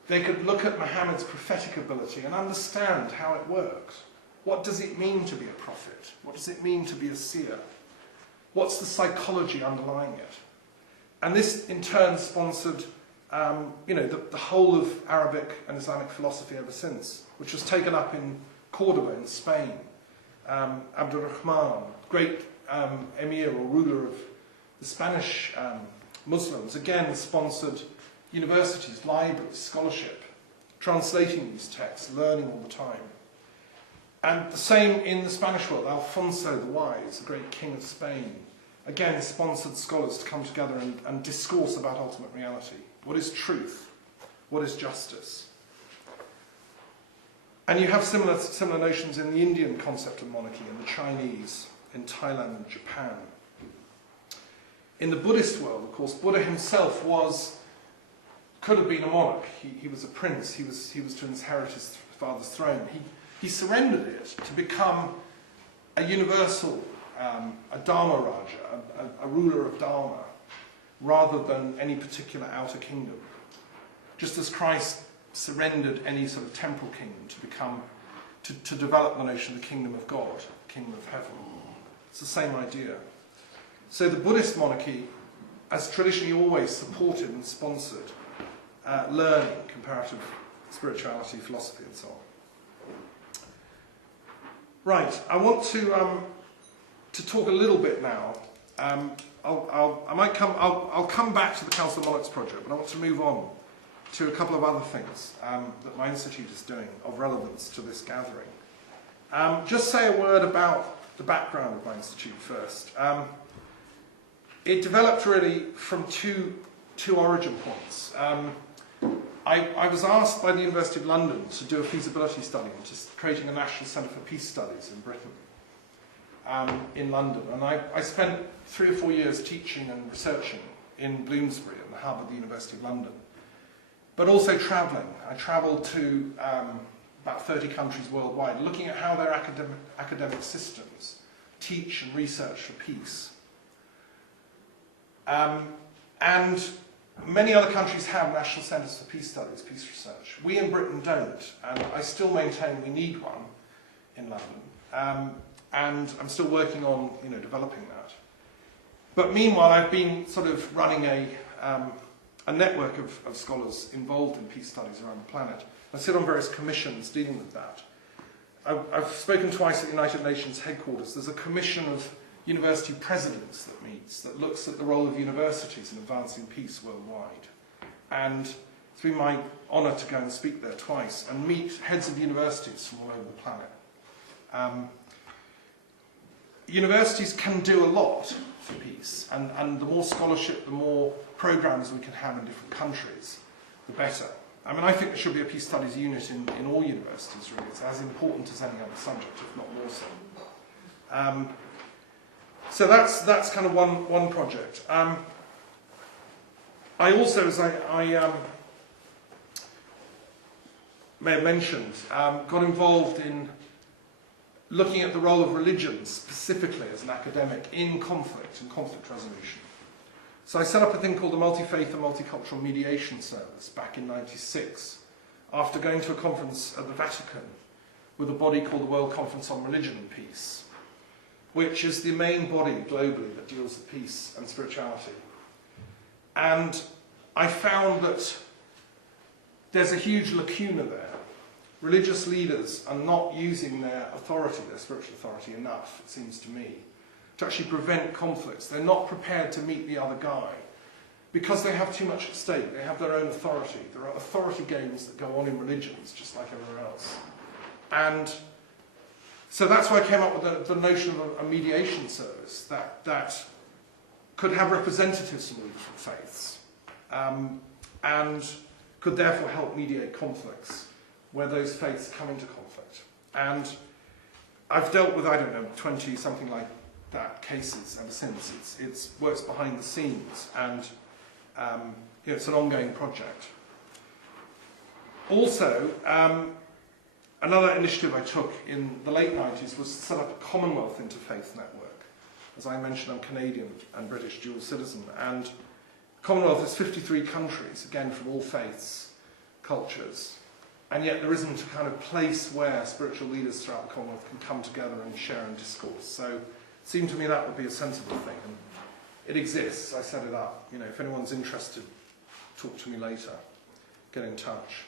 They could look at Muhammad's prophetic ability and understand how it works. What does it mean to be a prophet? What does it mean to be a seer? What's the psychology underlying it? And this, in turn, sponsored the whole of Arabic and Islamic philosophy ever since, which was taken up in Cordoba in Spain. Abdul Rahman, great emir or ruler of the Spanish Muslims, again sponsored universities, libraries, scholarship, translating these texts, learning all the time. And the same in the Spanish world. Alfonso the Wise, the great king of Spain, again sponsored scholars to come together and discourse about ultimate reality. What is truth? What is justice? And you have similar notions in the Indian concept of monarchy, in the Chinese, in Thailand and Japan. In the Buddhist world, of course, Buddha himself could have been a monarch. He was a prince. He was to inherit his father's throne. He surrendered it to become a universal, a Dharma Raja, a ruler of Dharma, rather than any particular outer kingdom. just as Christ surrendered any sort of temporal kingdom to develop the notion of the kingdom of God, the kingdom of heaven. It's the same idea. So the Buddhist monarchy has traditionally always supported and sponsored learning, comparative spirituality, philosophy, and so on. Right, I want to talk a little bit now. I'll come back to the Council of Monarchs project, but I want to move on to a couple of other things that my institute is doing of relevance to this gathering. Just say a word about the background of my institute first. It developed really from two origin points. I was asked by the University of London to do a feasibility study into creating a National Centre for Peace Studies in Britain, in London. And I spent 3 or 4 years teaching and researching in Bloomsbury, at the hub of the University of London, but also travelling. I travelled to about 30 countries worldwide, looking at how their academic systems teach and research for peace. And many other countries have national centres for peace studies, peace research. We in Britain don't, and I still maintain we need one in London. And I'm still working on, developing that. But meanwhile, I've been sort of running a network of scholars involved in peace studies around the planet. I sit on various commissions dealing with that. I've spoken twice at the United Nations headquarters. There's a commission of university presidents that meets, that looks at the role of universities in advancing peace worldwide. And it's been my honour to go and speak there twice and meet heads of universities from all over the planet. Universities can do a lot for peace, and the more scholarship, the more programmes we can have in different countries, the better. I mean, I think there should be a peace studies unit in all universities, really. It's as important as any other subject, if not more so. So that's kind of one project. I also, as I may have mentioned, got involved in looking at the role of religion specifically as an academic in conflict and conflict resolution. So I set up a thing called the Multi-Faith and Multicultural Mediation Service back in '96, after going to a conference at the Vatican with a body called the World Conference on Religion and Peace, which is the main body globally that deals with peace and spirituality. And I found that there's a huge lacuna there. Religious leaders are not using their authority, their spiritual authority, enough, it seems to me, to actually prevent conflicts. They're not prepared to meet the other guy because they have too much at stake. They have their own authority. There are authority games that go on in religions, just like everywhere else. And so that's why I came up with the notion of a mediation service that could have representatives from the different faiths and could therefore help mediate conflicts where those faiths come into conflict. And I've dealt with, 20, something like that, cases ever since. It works behind the scenes, and it's an ongoing project. Also, another initiative I took in the late 90s was to set up a Commonwealth Interfaith Network. As I mentioned, I'm Canadian and British dual citizen, and Commonwealth is 53 countries, again from all faiths, cultures, and yet there isn't a kind of place where spiritual leaders throughout the Commonwealth can come together and share and discourse. So it seemed to me that would be a sensible thing, and it exists. I set it up. If anyone's interested, talk to me later. Get in touch.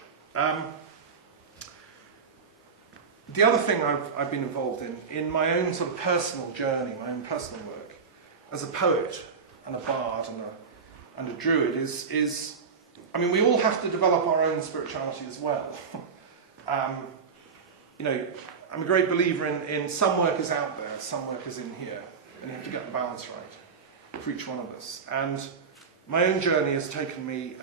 The other thing I've been involved in my own sort of personal journey, my own personal work, as a poet and a bard and a druid is we all have to develop our own spirituality as well. I'm a great believer in some work is out there, some work is in here, and you have to get the balance right for each one of us. And my own journey has taken me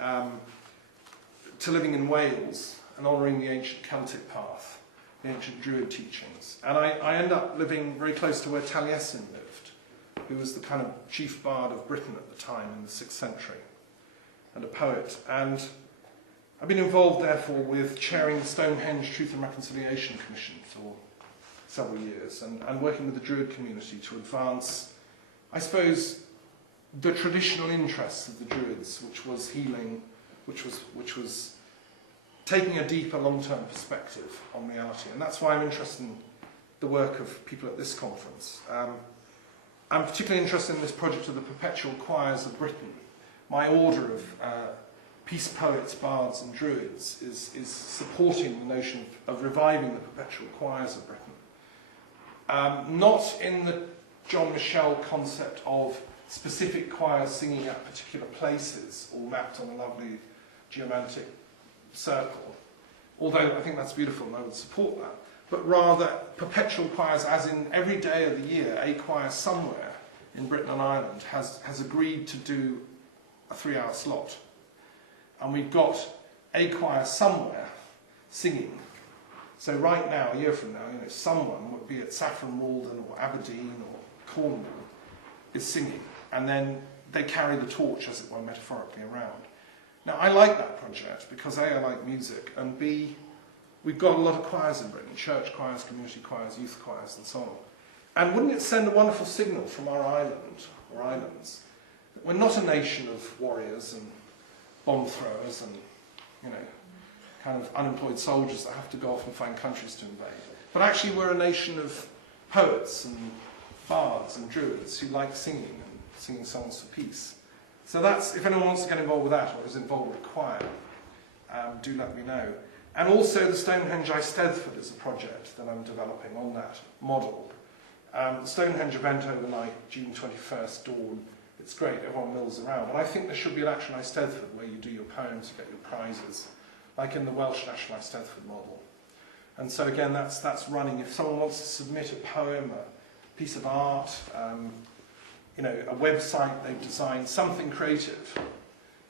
to living in Wales and honouring the ancient Celtic path, the ancient Druid teachings. And I end up living very close to where Taliesin lived, who was the kind of chief bard of Britain at the time in the 6th century, and a poet. And I've been involved, therefore, with chairing the Stonehenge Truth and Reconciliation Commission for several years, and working with the Druid community to advance, I suppose, the traditional interests of the Druids, which was healing, which was taking a deeper long-term perspective on reality. And that's why I'm interested in the work of people at this conference. I'm particularly interested in this project of the Perpetual Choirs of Britain. My order of peace poets, bards and druids is supporting the notion of reviving the Perpetual Choirs of Britain. Not in the John Michel concept of specific choirs singing at particular places, all mapped on a lovely geomantic circle, although I think that's beautiful and I would support that, but rather perpetual choirs, as in every day of the year, a choir somewhere in Britain and Ireland has agreed to do a 3-hour slot. And we've got a choir somewhere singing. So right now, a year from now, someone, be it Saffron Walden or Aberdeen or Cornwall, is singing. And then they carry the torch, as it were, metaphorically around. Now, I like that project because A, I like music, and B, we've got a lot of choirs in Britain, church choirs, community choirs, youth choirs, and so on. And wouldn't it send a wonderful signal from our island, or islands, that we're not a nation of warriors and bomb throwers and, kind of unemployed soldiers that have to go off and find countries to invade, but actually we're a nation of poets and bards and druids who like singing and singing songs for peace. So that's, if anyone wants to get involved with that or is involved with a choir, do let me know. And also the Stonehenge Eisteddfod is a project that I'm developing on that model. The Stonehenge event overnight, June 21st, dawn, it's great, everyone mills around. And I think there should be an action Eisteddfod where you do your poems, you get your prizes, like in the Welsh National Eisteddfod model. And so again, that's running. If someone wants to submit a poem, a piece of art, a website they've designed, something creative,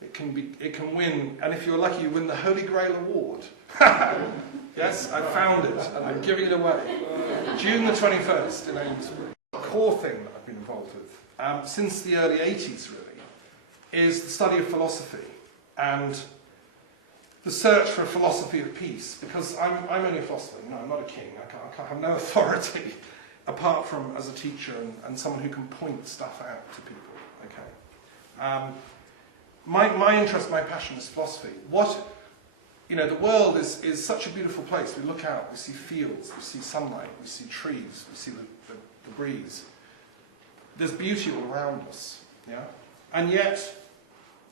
it can win. And if you're lucky, you win the Holy Grail Award. Yes, I found it, and I'm giving it away. June the 21st in Amesbury. The core thing that I've been involved with, since the early 80s really, is the study of philosophy and the search for a philosophy of peace. Because I'm only a philosopher, I'm not a king, I have no authority apart from as a teacher and someone who can point stuff out to people. Okay. My interest, my passion is philosophy. The world is such a beautiful place. We look out, we see fields, we see sunlight, we see trees, we see the breeze. There's beauty all around us, yeah? And yet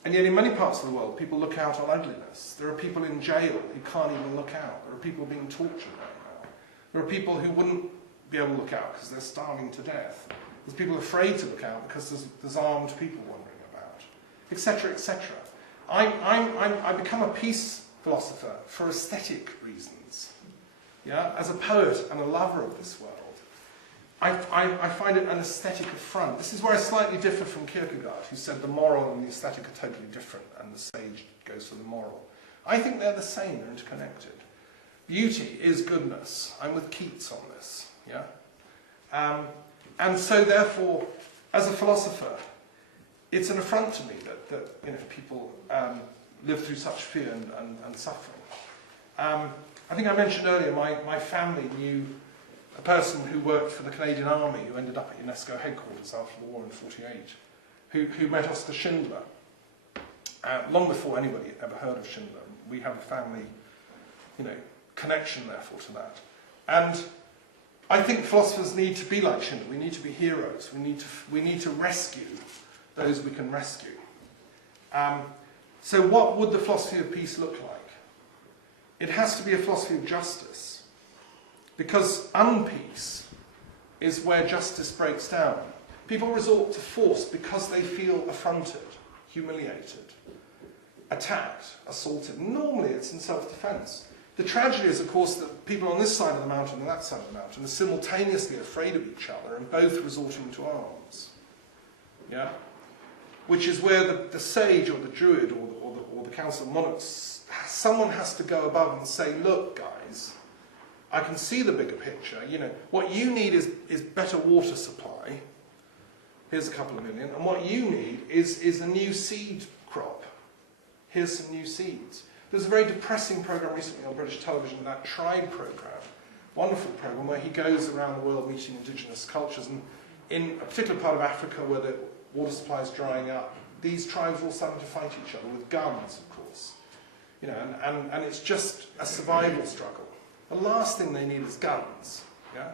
in many parts of the world, people look out on ugliness. There are people in jail who can't even look out. There are people being tortured right now. There are people who wouldn't be able to look out because they're starving to death. There's people afraid to look out because there's armed people wandering about, etc., etc. I become a peace philosopher for aesthetic reasons. Yeah, as a poet and a lover of this world, I find it an aesthetic affront. This is where I slightly differ from Kierkegaard, who said the moral and the aesthetic are totally different, and the sage goes for the moral. I think they're the same, they're interconnected. Beauty is goodness. I'm with Keats on this. Yeah, and so therefore, as a philosopher, it's an affront to me that people live through such fear and suffering. I think I mentioned earlier, my family knew a person who worked for the Canadian Army who ended up at UNESCO headquarters after the war in '48, who met Oskar Schindler long before anybody had ever heard of Schindler. We have a family, connection therefore to that. And I think philosophers need to be like Schindler. We need to be heroes. We need to rescue those we can rescue. So what would the philosophy of peace look like? It has to be a philosophy of justice. Because unpeace is where justice breaks down. People resort to force because they feel affronted, humiliated, attacked, assaulted. Normally it's in self-defense. The tragedy is, of course, that people on this side of the mountain and that side of the mountain are simultaneously afraid of each other and both resorting to arms. Yeah? Which is where the sage or the druid or the council of monarchs, someone has to go above and say, look, guys, I can see the bigger picture. What you need is better water supply. Here's a couple of million. And what you need is a new seed crop. Here's some new seeds. There's a very depressing program recently on British television, that Tribe program. Wonderful program where he goes around the world meeting indigenous cultures. And in a particular part of Africa where the water supply is drying up, these tribes are all starting to fight each other with guns, of course. You know, and it's just a survival struggle. The last thing they need is guns. Yeah?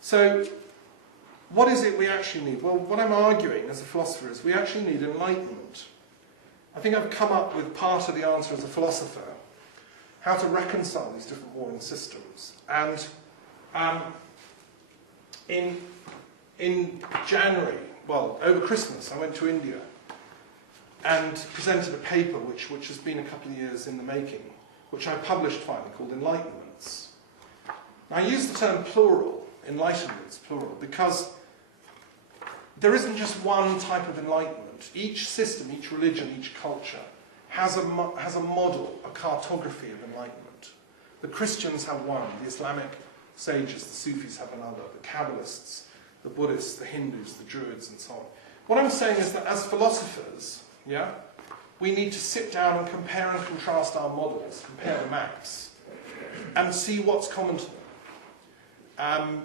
So, what is it we actually need? Well, what I'm arguing as a philosopher is we actually need enlightenment. I think I've come up with part of the answer as a philosopher, how to reconcile these different warring systems. And in January, well, over Christmas, I went to India and presented a paper which has been a couple of years in the making, which I published finally, called Enlightenments. Now, I use the term plural, enlightenments, plural, because there isn't just one type of enlightenment. Each system, each religion, each culture has a model, a cartography of enlightenment. The Christians have one, the Islamic sages, the Sufis have another, the Kabbalists, the Buddhists, the Hindus, the Druids, and so on. What I'm saying is that as philosophers, yeah, we need to sit down and compare and contrast our models, compare the maps, and see what's common to them.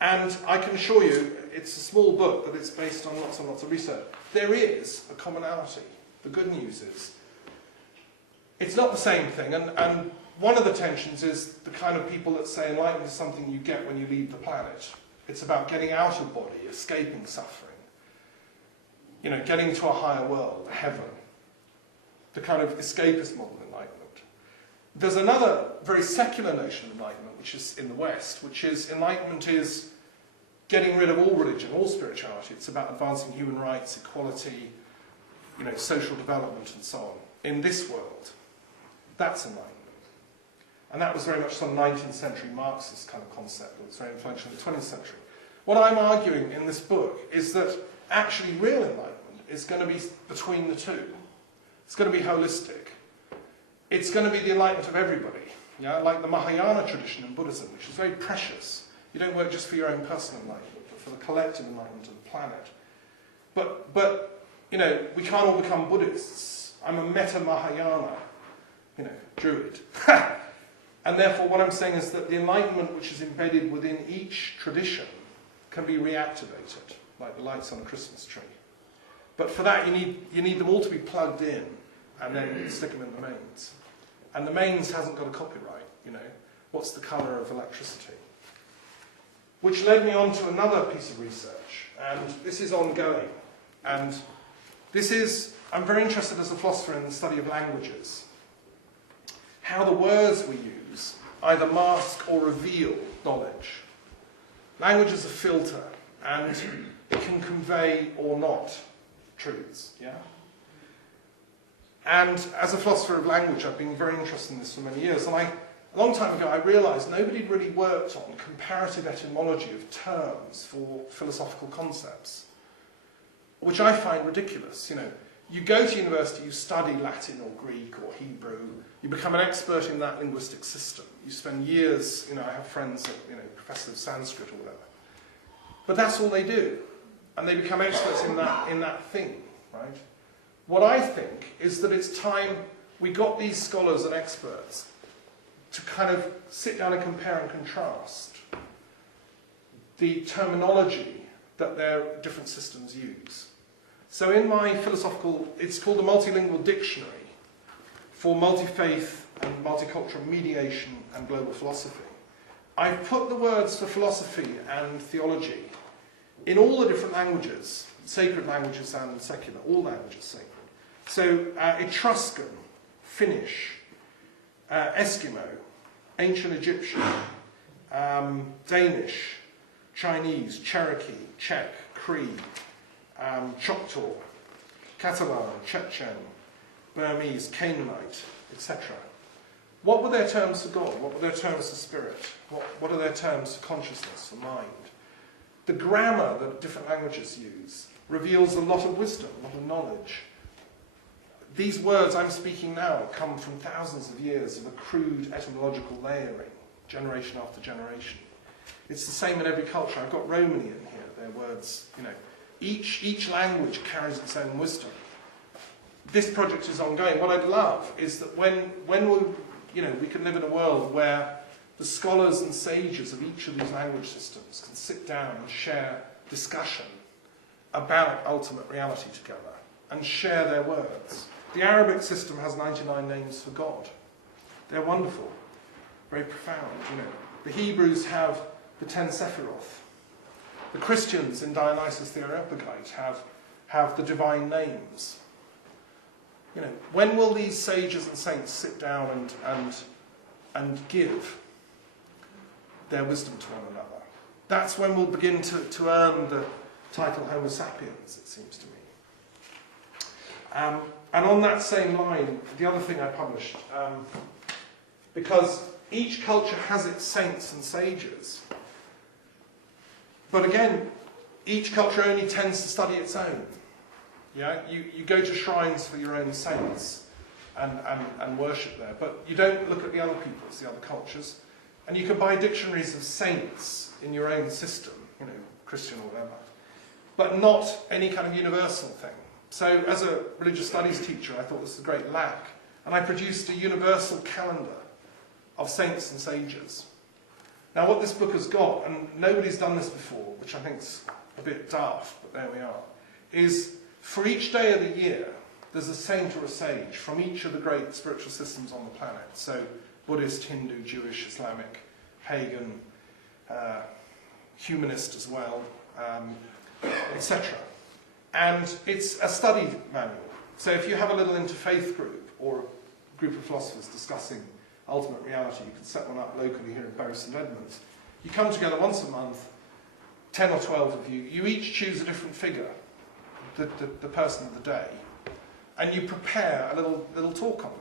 And I can assure you, it's a small book, but it's based on lots and lots of research. There is a commonality. The good news is, it's not the same thing, and one of the tensions is the kind of people that say enlightenment is something you get when you leave the planet. It's about getting out of body, escaping suffering, you know, getting to a higher world, heaven, the kind of escapist model of enlightenment. There's another very secular notion of enlightenment, which is in the West, which is enlightenment is getting rid of all religion, all spirituality. It's about advancing human rights, equality, you know, social development, and so on. In this world, that's enlightenment. And that was very much some 19th century Marxist kind of concept that was very influential in the 20th century. What I'm arguing in this book is that actually real enlightenment is going to be between the two. It's going to be holistic. It's going to be the enlightenment of everybody. Yeah? Like the Mahayana tradition in Buddhism, which is very precious. You don't work just for your own personal enlightenment, but for the collective enlightenment of the planet. But you know, we can't all become Buddhists. I'm a meta-Mahayana, you know, Druid. And therefore what I'm saying is that the enlightenment which is embedded within each tradition can be reactivated, like the lights on a Christmas tree. But for that you need them all to be plugged in and then stick them in the mains. And the mains hasn't got a copyright, you know. What's the colour of electricity? Which led me on to another piece of research, and this is ongoing. And this is, I'm very interested as a philosopher in the study of languages. How the words we use either mask or reveal knowledge. Language is a filter, and it can convey or not truths, yeah? And as a philosopher of language, I've been very interested in this for many years, and a long time ago I realised nobody really worked on comparative etymology of terms for philosophical concepts, which I find ridiculous. You know, you go to university, you study Latin or Greek or Hebrew, you become an expert in that linguistic system. You spend years, you know, I have friends that, you know, professors of Sanskrit or whatever. But that's all they do. And they become experts in that thing, right? What I think is that it's time we got these scholars and experts to kind of sit down and compare and contrast the terminology that their different systems use. So in my philosophical, it's called a multilingual dictionary for multi-faith and multicultural mediation and global philosophy. I've put the words for philosophy and theology in all the different languages, sacred languages and secular, all languages sacred. So Etruscan, Finnish, Eskimo, Ancient Egyptian, Danish, Chinese, Cherokee, Czech, Cree, Choctaw, Catalan, Chechen, Burmese, Canaanite, etc. What were their terms for God? What were their terms for spirit? What are their terms for consciousness, for mind? The grammar that different languages use reveals a lot of wisdom, a lot of knowledge. These words I'm speaking now come from thousands of years of accrued etymological layering, generation after generation. It's the same in every culture. I've got Romani in here, their words, you know. Each language carries its own wisdom. This project is ongoing. What I'd love is that when we can live in a world where the scholars and sages of each of these language systems can sit down and share discussion about ultimate reality together. and share their words. The Arabic system has 99 names for God. They're wonderful, very profound. The Hebrews have the 10 Sephiroth. The Christians in Dionysus the Areopagite have the divine names. When will these sages and saints sit down and give their wisdom to one another? That's when we'll begin to earn the title Homo sapiens, it seems to me. And on that same line, the other thing I published, because each culture has its saints and sages, but again, each culture only tends to study its own. Yeah, you go to shrines for your own saints and worship there, but you don't look at the other peoples, the other cultures, and you can buy dictionaries of saints in your own system, Christian or whatever, but not any kind of universal thing. So as a religious studies teacher, I thought this was a great lack, and I produced a universal calendar of saints and sages. Now what this book has got, and nobody's done this before, which I think's a bit daft, but there we are, is for each day of the year, there's a saint or a sage from each of the great spiritual systems on the planet. So Buddhist, Hindu, Jewish, Islamic, pagan, humanist as well, etc. And it's a study manual. So if you have a little interfaith group or a group of philosophers discussing ultimate reality, you can set one up locally here in Bury St Edmunds. You come together once a month, 10 or 12 of you, you each choose a different figure, the person of the day, and you prepare a little talk on them.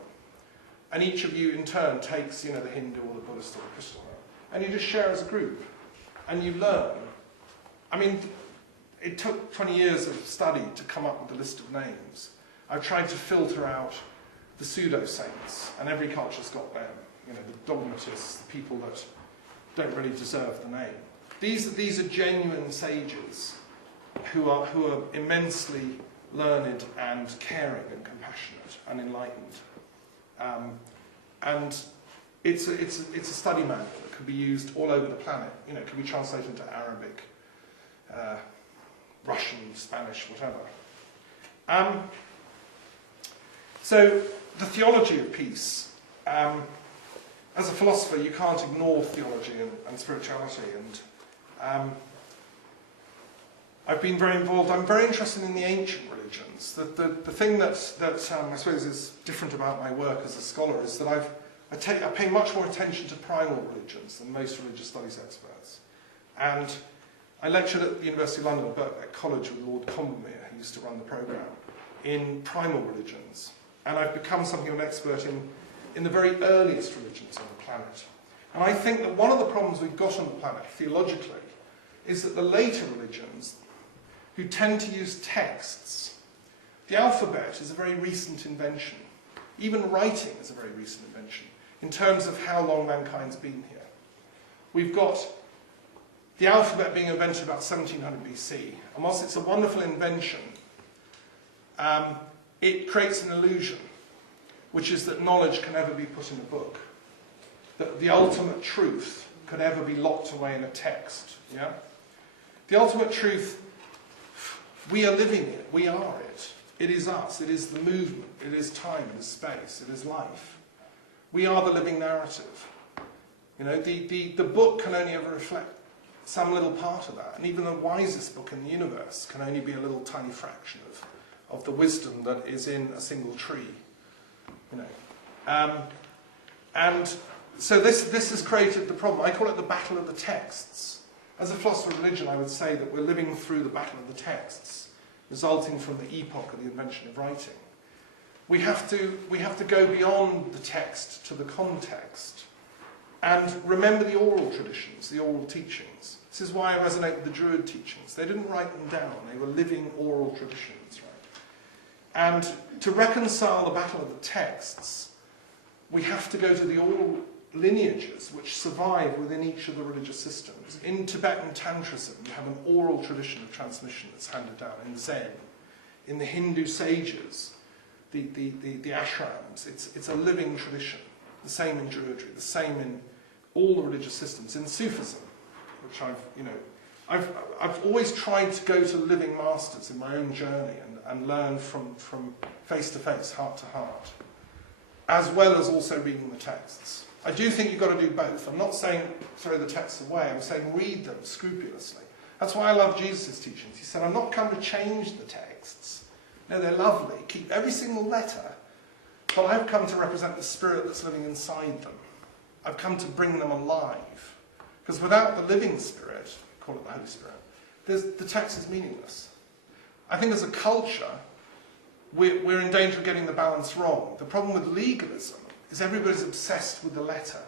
And each of you in turn takes, the Hindu or the Buddhist or the Christian, and you just share as a group, and you learn. I mean, it took 20 years of study to come up with a list of names. I've tried to filter out the pseudo-saints, and every culture's got them. The dogmatists, the people that don't really deserve the name. These are genuine sages who are immensely learned and caring and compassionate and enlightened. And it's a study manual that can be used all over the planet. It can be translated into Arabic, Russian, Spanish, whatever. So the theology of peace. As a philosopher, you can't ignore theology and spirituality. And I've been very involved. I'm very interested in the ancient religions. The thing that I suppose is different about my work as a scholar is that I pay much more attention to primal religions than most religious studies experts. And I lectured at the University of London, but at college with Lord Combermere, who used to run the programme, in primal religions. And I've become something of an expert in the very earliest religions on the planet. And I think that one of the problems we've got on the planet, theologically, is that the later religions, who tend to use texts, the alphabet is a very recent invention. Even writing is a very recent invention, in terms of how long mankind's been here. We've got the alphabet being invented about 1700 BC, and whilst it's a wonderful invention, it creates an illusion, which is that knowledge can never be put in a book, that the ultimate truth could ever be locked away in a text. Yeah? The ultimate truth, we are living it, we are it. It is us, it is the movement, it is time, it is space, it is life. We are the living narrative. The book can only ever reflect some little part of that, and even the wisest book in the universe can only be a little tiny fraction of the wisdom that is in a single tree. And so this has created the problem. I call it the battle of the texts. As a philosopher of religion, I would say that we're living through the battle of the texts, resulting from the epoch of the invention of writing. We have to go beyond the text to the context and remember the oral traditions, the oral teachings. This is why I resonate with the Druid teachings. They didn't write them down, they were living oral traditions, right? And to reconcile the battle of the texts, we have to go to the oral lineages which survive within each of the religious systems. In Tibetan Tantrism, you have an oral tradition of transmission that's handed down. In Zen, in the Hindu sages, the ashrams, it's a living tradition. The same in Druidry, the same in all the religious systems. In Sufism, which I've I've always tried to go to living masters in my own journey and learn from face to face, heart to heart, as well as also reading the texts. I do think you've got to do both. I'm not saying throw the texts away, I'm saying read them scrupulously. That's why I love Jesus' teachings. He said, I'm not come to change the texts. No, they're lovely. Keep every single letter. But I've come to represent the spirit that's living inside them. I've come to bring them alive. Because without the living spirit, call it the Holy Spirit, the text is meaningless. I think as a culture, we're in danger of getting the balance wrong. The problem with legalism is everybody's obsessed with the letter,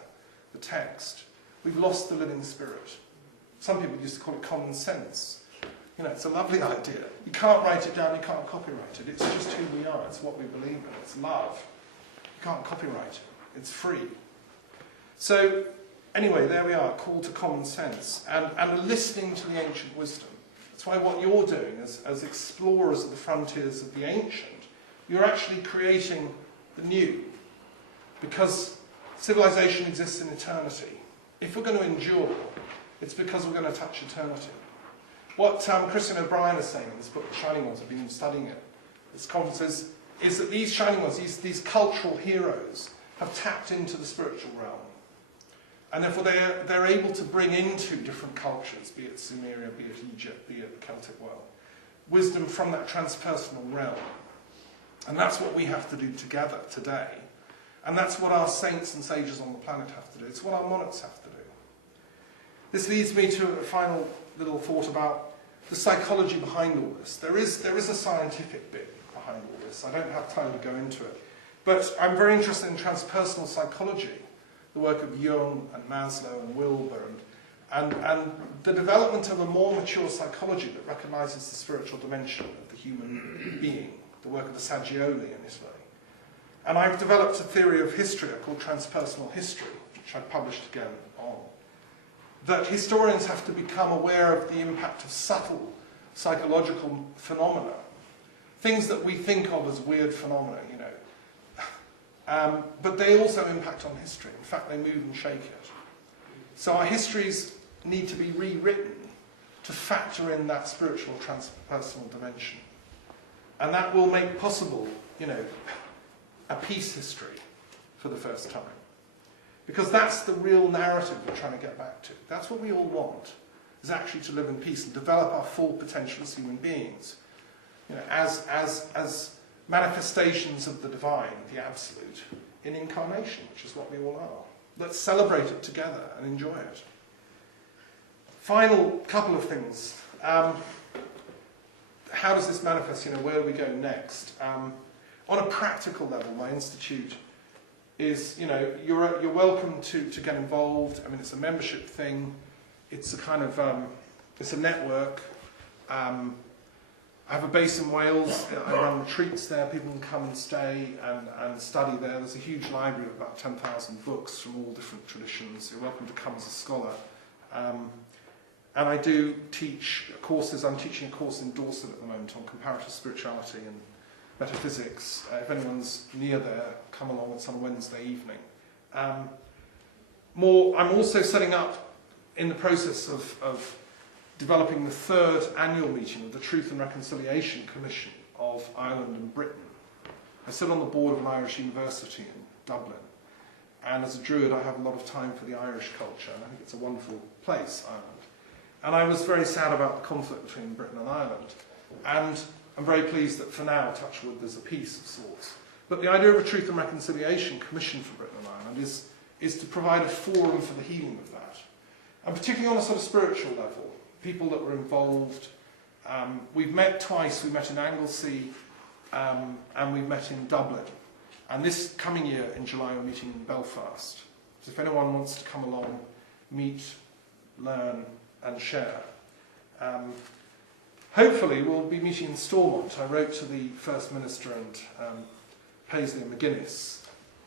the text. We've lost the living spirit. Some people used to call it common sense. You know, it's a lovely idea. You can't write it down, you can't copyright it. It's just who we are, it's what we believe in, it's love. You can't copyright it, it's free. So, anyway, there we are, call to common sense and listening to the ancient wisdom. That's why what you're doing as explorers of the frontiers of the ancient, you're actually creating the new. Because civilization exists in eternity. If we're going to endure, it's because we're going to touch eternity. What Christian O'Brien is saying in this book, The Shining Ones, I've been studying it, this conference is that these Shining Ones, these cultural heroes, have tapped into the spiritual realm. And therefore they're able to bring into different cultures, be it Sumeria, be it Egypt, be it the Celtic world, wisdom from that transpersonal realm. And that's what we have to do together today. And that's what our saints and sages on the planet have to do. It's what our monarchs have to do. This leads me to a final little thought about the psychology behind all this. There is a scientific bit behind all this. I don't have time to go into it. But I'm very interested in transpersonal psychology, the work of Jung and Maslow and Wilber, and the development of a more mature psychology that recognises the spiritual dimension of the human being, the work of the Saggioli in Italy. And I've developed a theory of history called transpersonal history, which I published again on, that historians have to become aware of the impact of subtle psychological phenomena, things that we think of as weird phenomena, you know. But they also impact on history. In fact, they move and shake it. So our histories need to be rewritten to factor in that spiritual transpersonal dimension. And that will make possible, you know, a peace history for the first time. Because that's the real narrative we're trying to get back to. That's what we all want, is actually to live in peace and develop our full potential as human beings. You know, as manifestations of the divine, the absolute, in incarnation, which is what we all are. Let's celebrate it together and enjoy it. Final couple of things. How does this manifest? You know, where do we go next? On a practical level, my institute is, you know, you're welcome to get involved. I mean, it's a membership thing. It's a kind of, it's a network. I have a base in Wales. I run retreats there. People can come and stay and study there. There's a huge library of about 10,000 books from all different traditions. You're welcome to come as a scholar. And I do teach courses. I'm teaching a course in Dorset at the moment on comparative spirituality and metaphysics. If anyone's near there, come along. It's on a Wednesday evening. I'm also setting up, in the process of developing the third annual meeting of the Truth and Reconciliation Commission of Ireland and Britain. I sit on the board of an Irish university in Dublin. And as a Druid, I have a lot of time for the Irish culture. And I think it's a wonderful place, Ireland. And I was very sad about the conflict between Britain and Ireland. And I'm very pleased that for now, touch wood, there's a peace of sorts. But the idea of a Truth and Reconciliation Commission for Britain and Ireland is to provide a forum for the healing of that. And particularly on a sort of spiritual level, people that were involved. We've met twice. We met in Anglesey and we've met in Dublin. And this coming year in July, we're meeting in Belfast. So if anyone wants to come along, meet, learn and share. Hopefully we'll be meeting in Stormont. I wrote to the First Minister and Paisley and McGuinness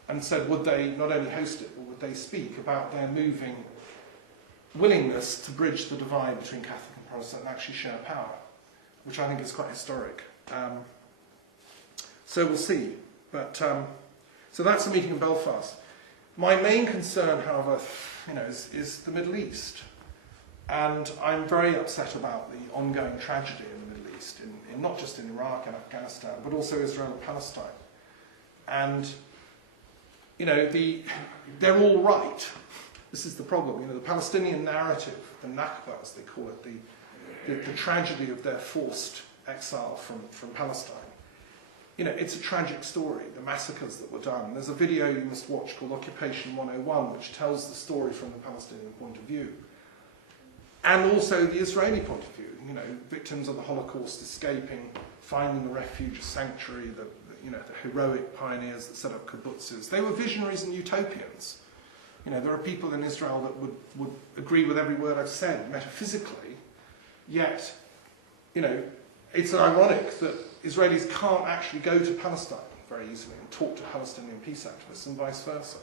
and said would they not only host it, but would they speak about their moving willingness to bridge the divide between Catholic and Protestant and actually share power, which I think is quite historic. So we'll see. But so that's a meeting in Belfast. My main concern, however, you know, is the Middle East. And I'm very upset about the ongoing tragedy in the Middle East, in not just in Iraq and Afghanistan, but also Israel and Palestine. And, you know, they're all right. This is the problem. You know, the Palestinian narrative, the Nakba, as they call it, the tragedy of their forced exile from Palestine. You know, it's a tragic story, the massacres that were done. There's a video you must watch called Occupation 101, which tells the story from the Palestinian point of view. And also the Israeli point of view, you know, victims of the Holocaust escaping, finding the refuge, a sanctuary, the heroic pioneers that set up kibbutzes. They were visionaries and utopians. You know, there are people in Israel that would agree with every word I've said metaphysically, yet, you know, it's ironic that Israelis can't actually go to Palestine very easily and talk to Palestinian peace activists and vice versa.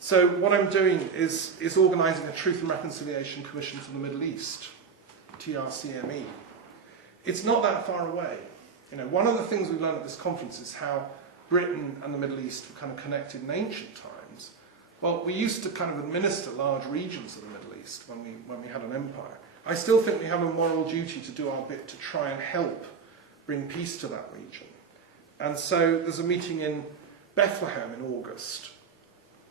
So what I'm doing is organising a Truth and Reconciliation Commission for the Middle East, TRCME. It's not that far away. You know, one of the things we've learned at this conference is how Britain and the Middle East were kind of connected in ancient times. Well, we used to kind of administer large regions of the Middle East when we had an empire. I still think we have a moral duty to do our bit to try and help bring peace to that region. And so there's a meeting in Bethlehem in August,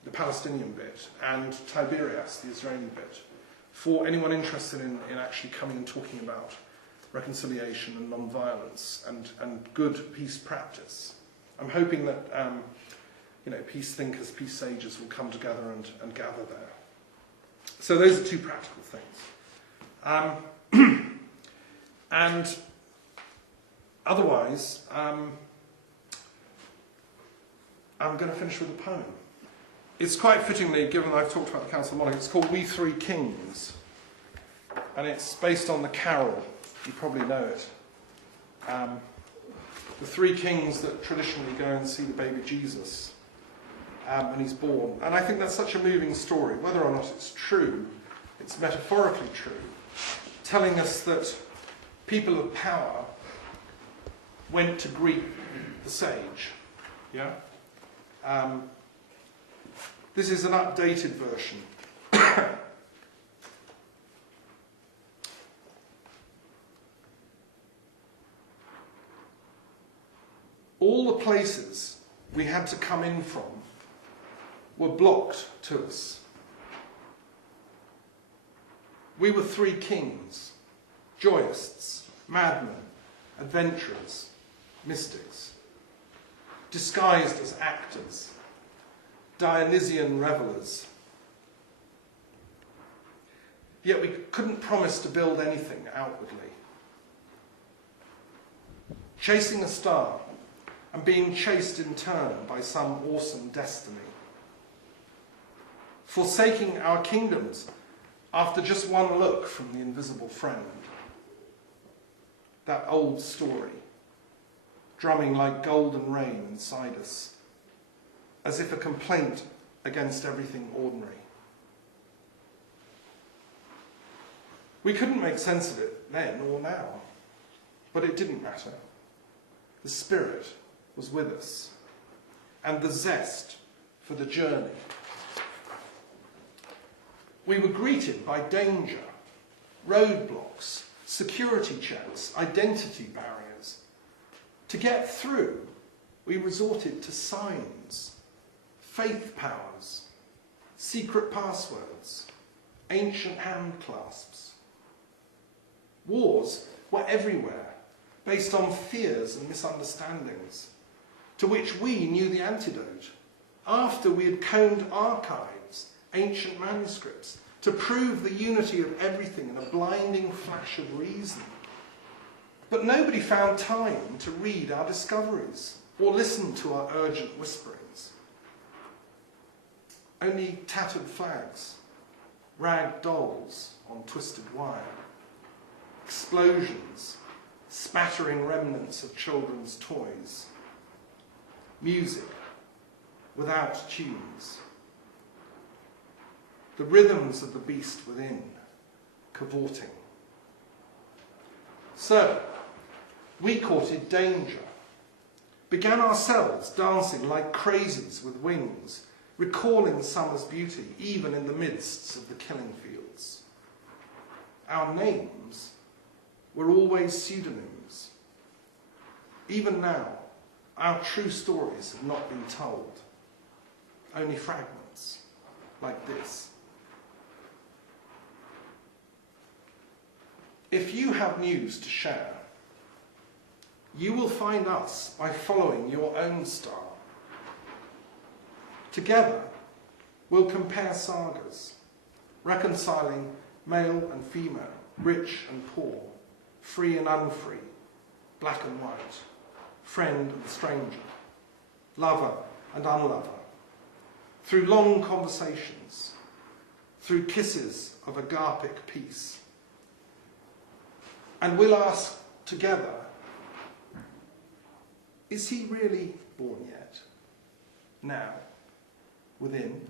the Palestinian bit, and Tiberias, the Israeli bit, for anyone interested in actually coming and talking about reconciliation and non-violence and good peace practice. I'm hoping that you know, peace thinkers, peace sages will come together and gather there. So those are two practical things. And otherwise, I'm going to finish with a poem. It's quite fittingly, given I've talked about the Council of Monarchs, it's called We Three Kings. And it's based on the carol. You probably know it. The three kings that traditionally go and see the baby Jesus when he's born. And I think that's such a moving story. Whether or not it's true, it's metaphorically true, telling us that people of power went to greet the sage. Yeah? This is an updated version. All the places we had to come in from were blocked to us. We were three kings, joyists, madmen, adventurers, mystics, disguised as actors, Dionysian revellers. Yet we couldn't promise to build anything outwardly. Chasing a star and being chased in turn by some awesome destiny. Forsaking our kingdoms after just one look from the invisible friend. That old story, drumming like golden rain inside us, as if a complaint against everything ordinary. We couldn't make sense of it then or now, but it didn't matter. The Spirit was with us, and the zest for the journey. We were greeted by danger, roadblocks, security checks, identity barriers. To get through, we resorted to signs, faith powers, secret passwords, ancient hand clasps. Wars were everywhere, based on fears and misunderstandings, to which we knew the antidote, after we had combed archives, ancient manuscripts, to prove the unity of everything in a blinding flash of reason. But nobody found time to read our discoveries or listen to our urgent whisperings. Only tattered flags, rag dolls on twisted wire, explosions, spattering remnants of children's toys, music without tunes, the rhythms of the beast within, cavorting. So, we courted danger, began ourselves dancing like crazies with wings, recalling summer's beauty even in the midst of the killing fields. our names were always pseudonyms. Even now, our true stories have not been told, only fragments, like this. If you have news to share, you will find us by following your own star. Together, we'll compare sagas, reconciling male and female, rich and poor, free and unfree, black and white, friend and stranger, lover and unlover, through long conversations, through kisses of agapic peace. And we'll ask together, is he really born yet? Now, within?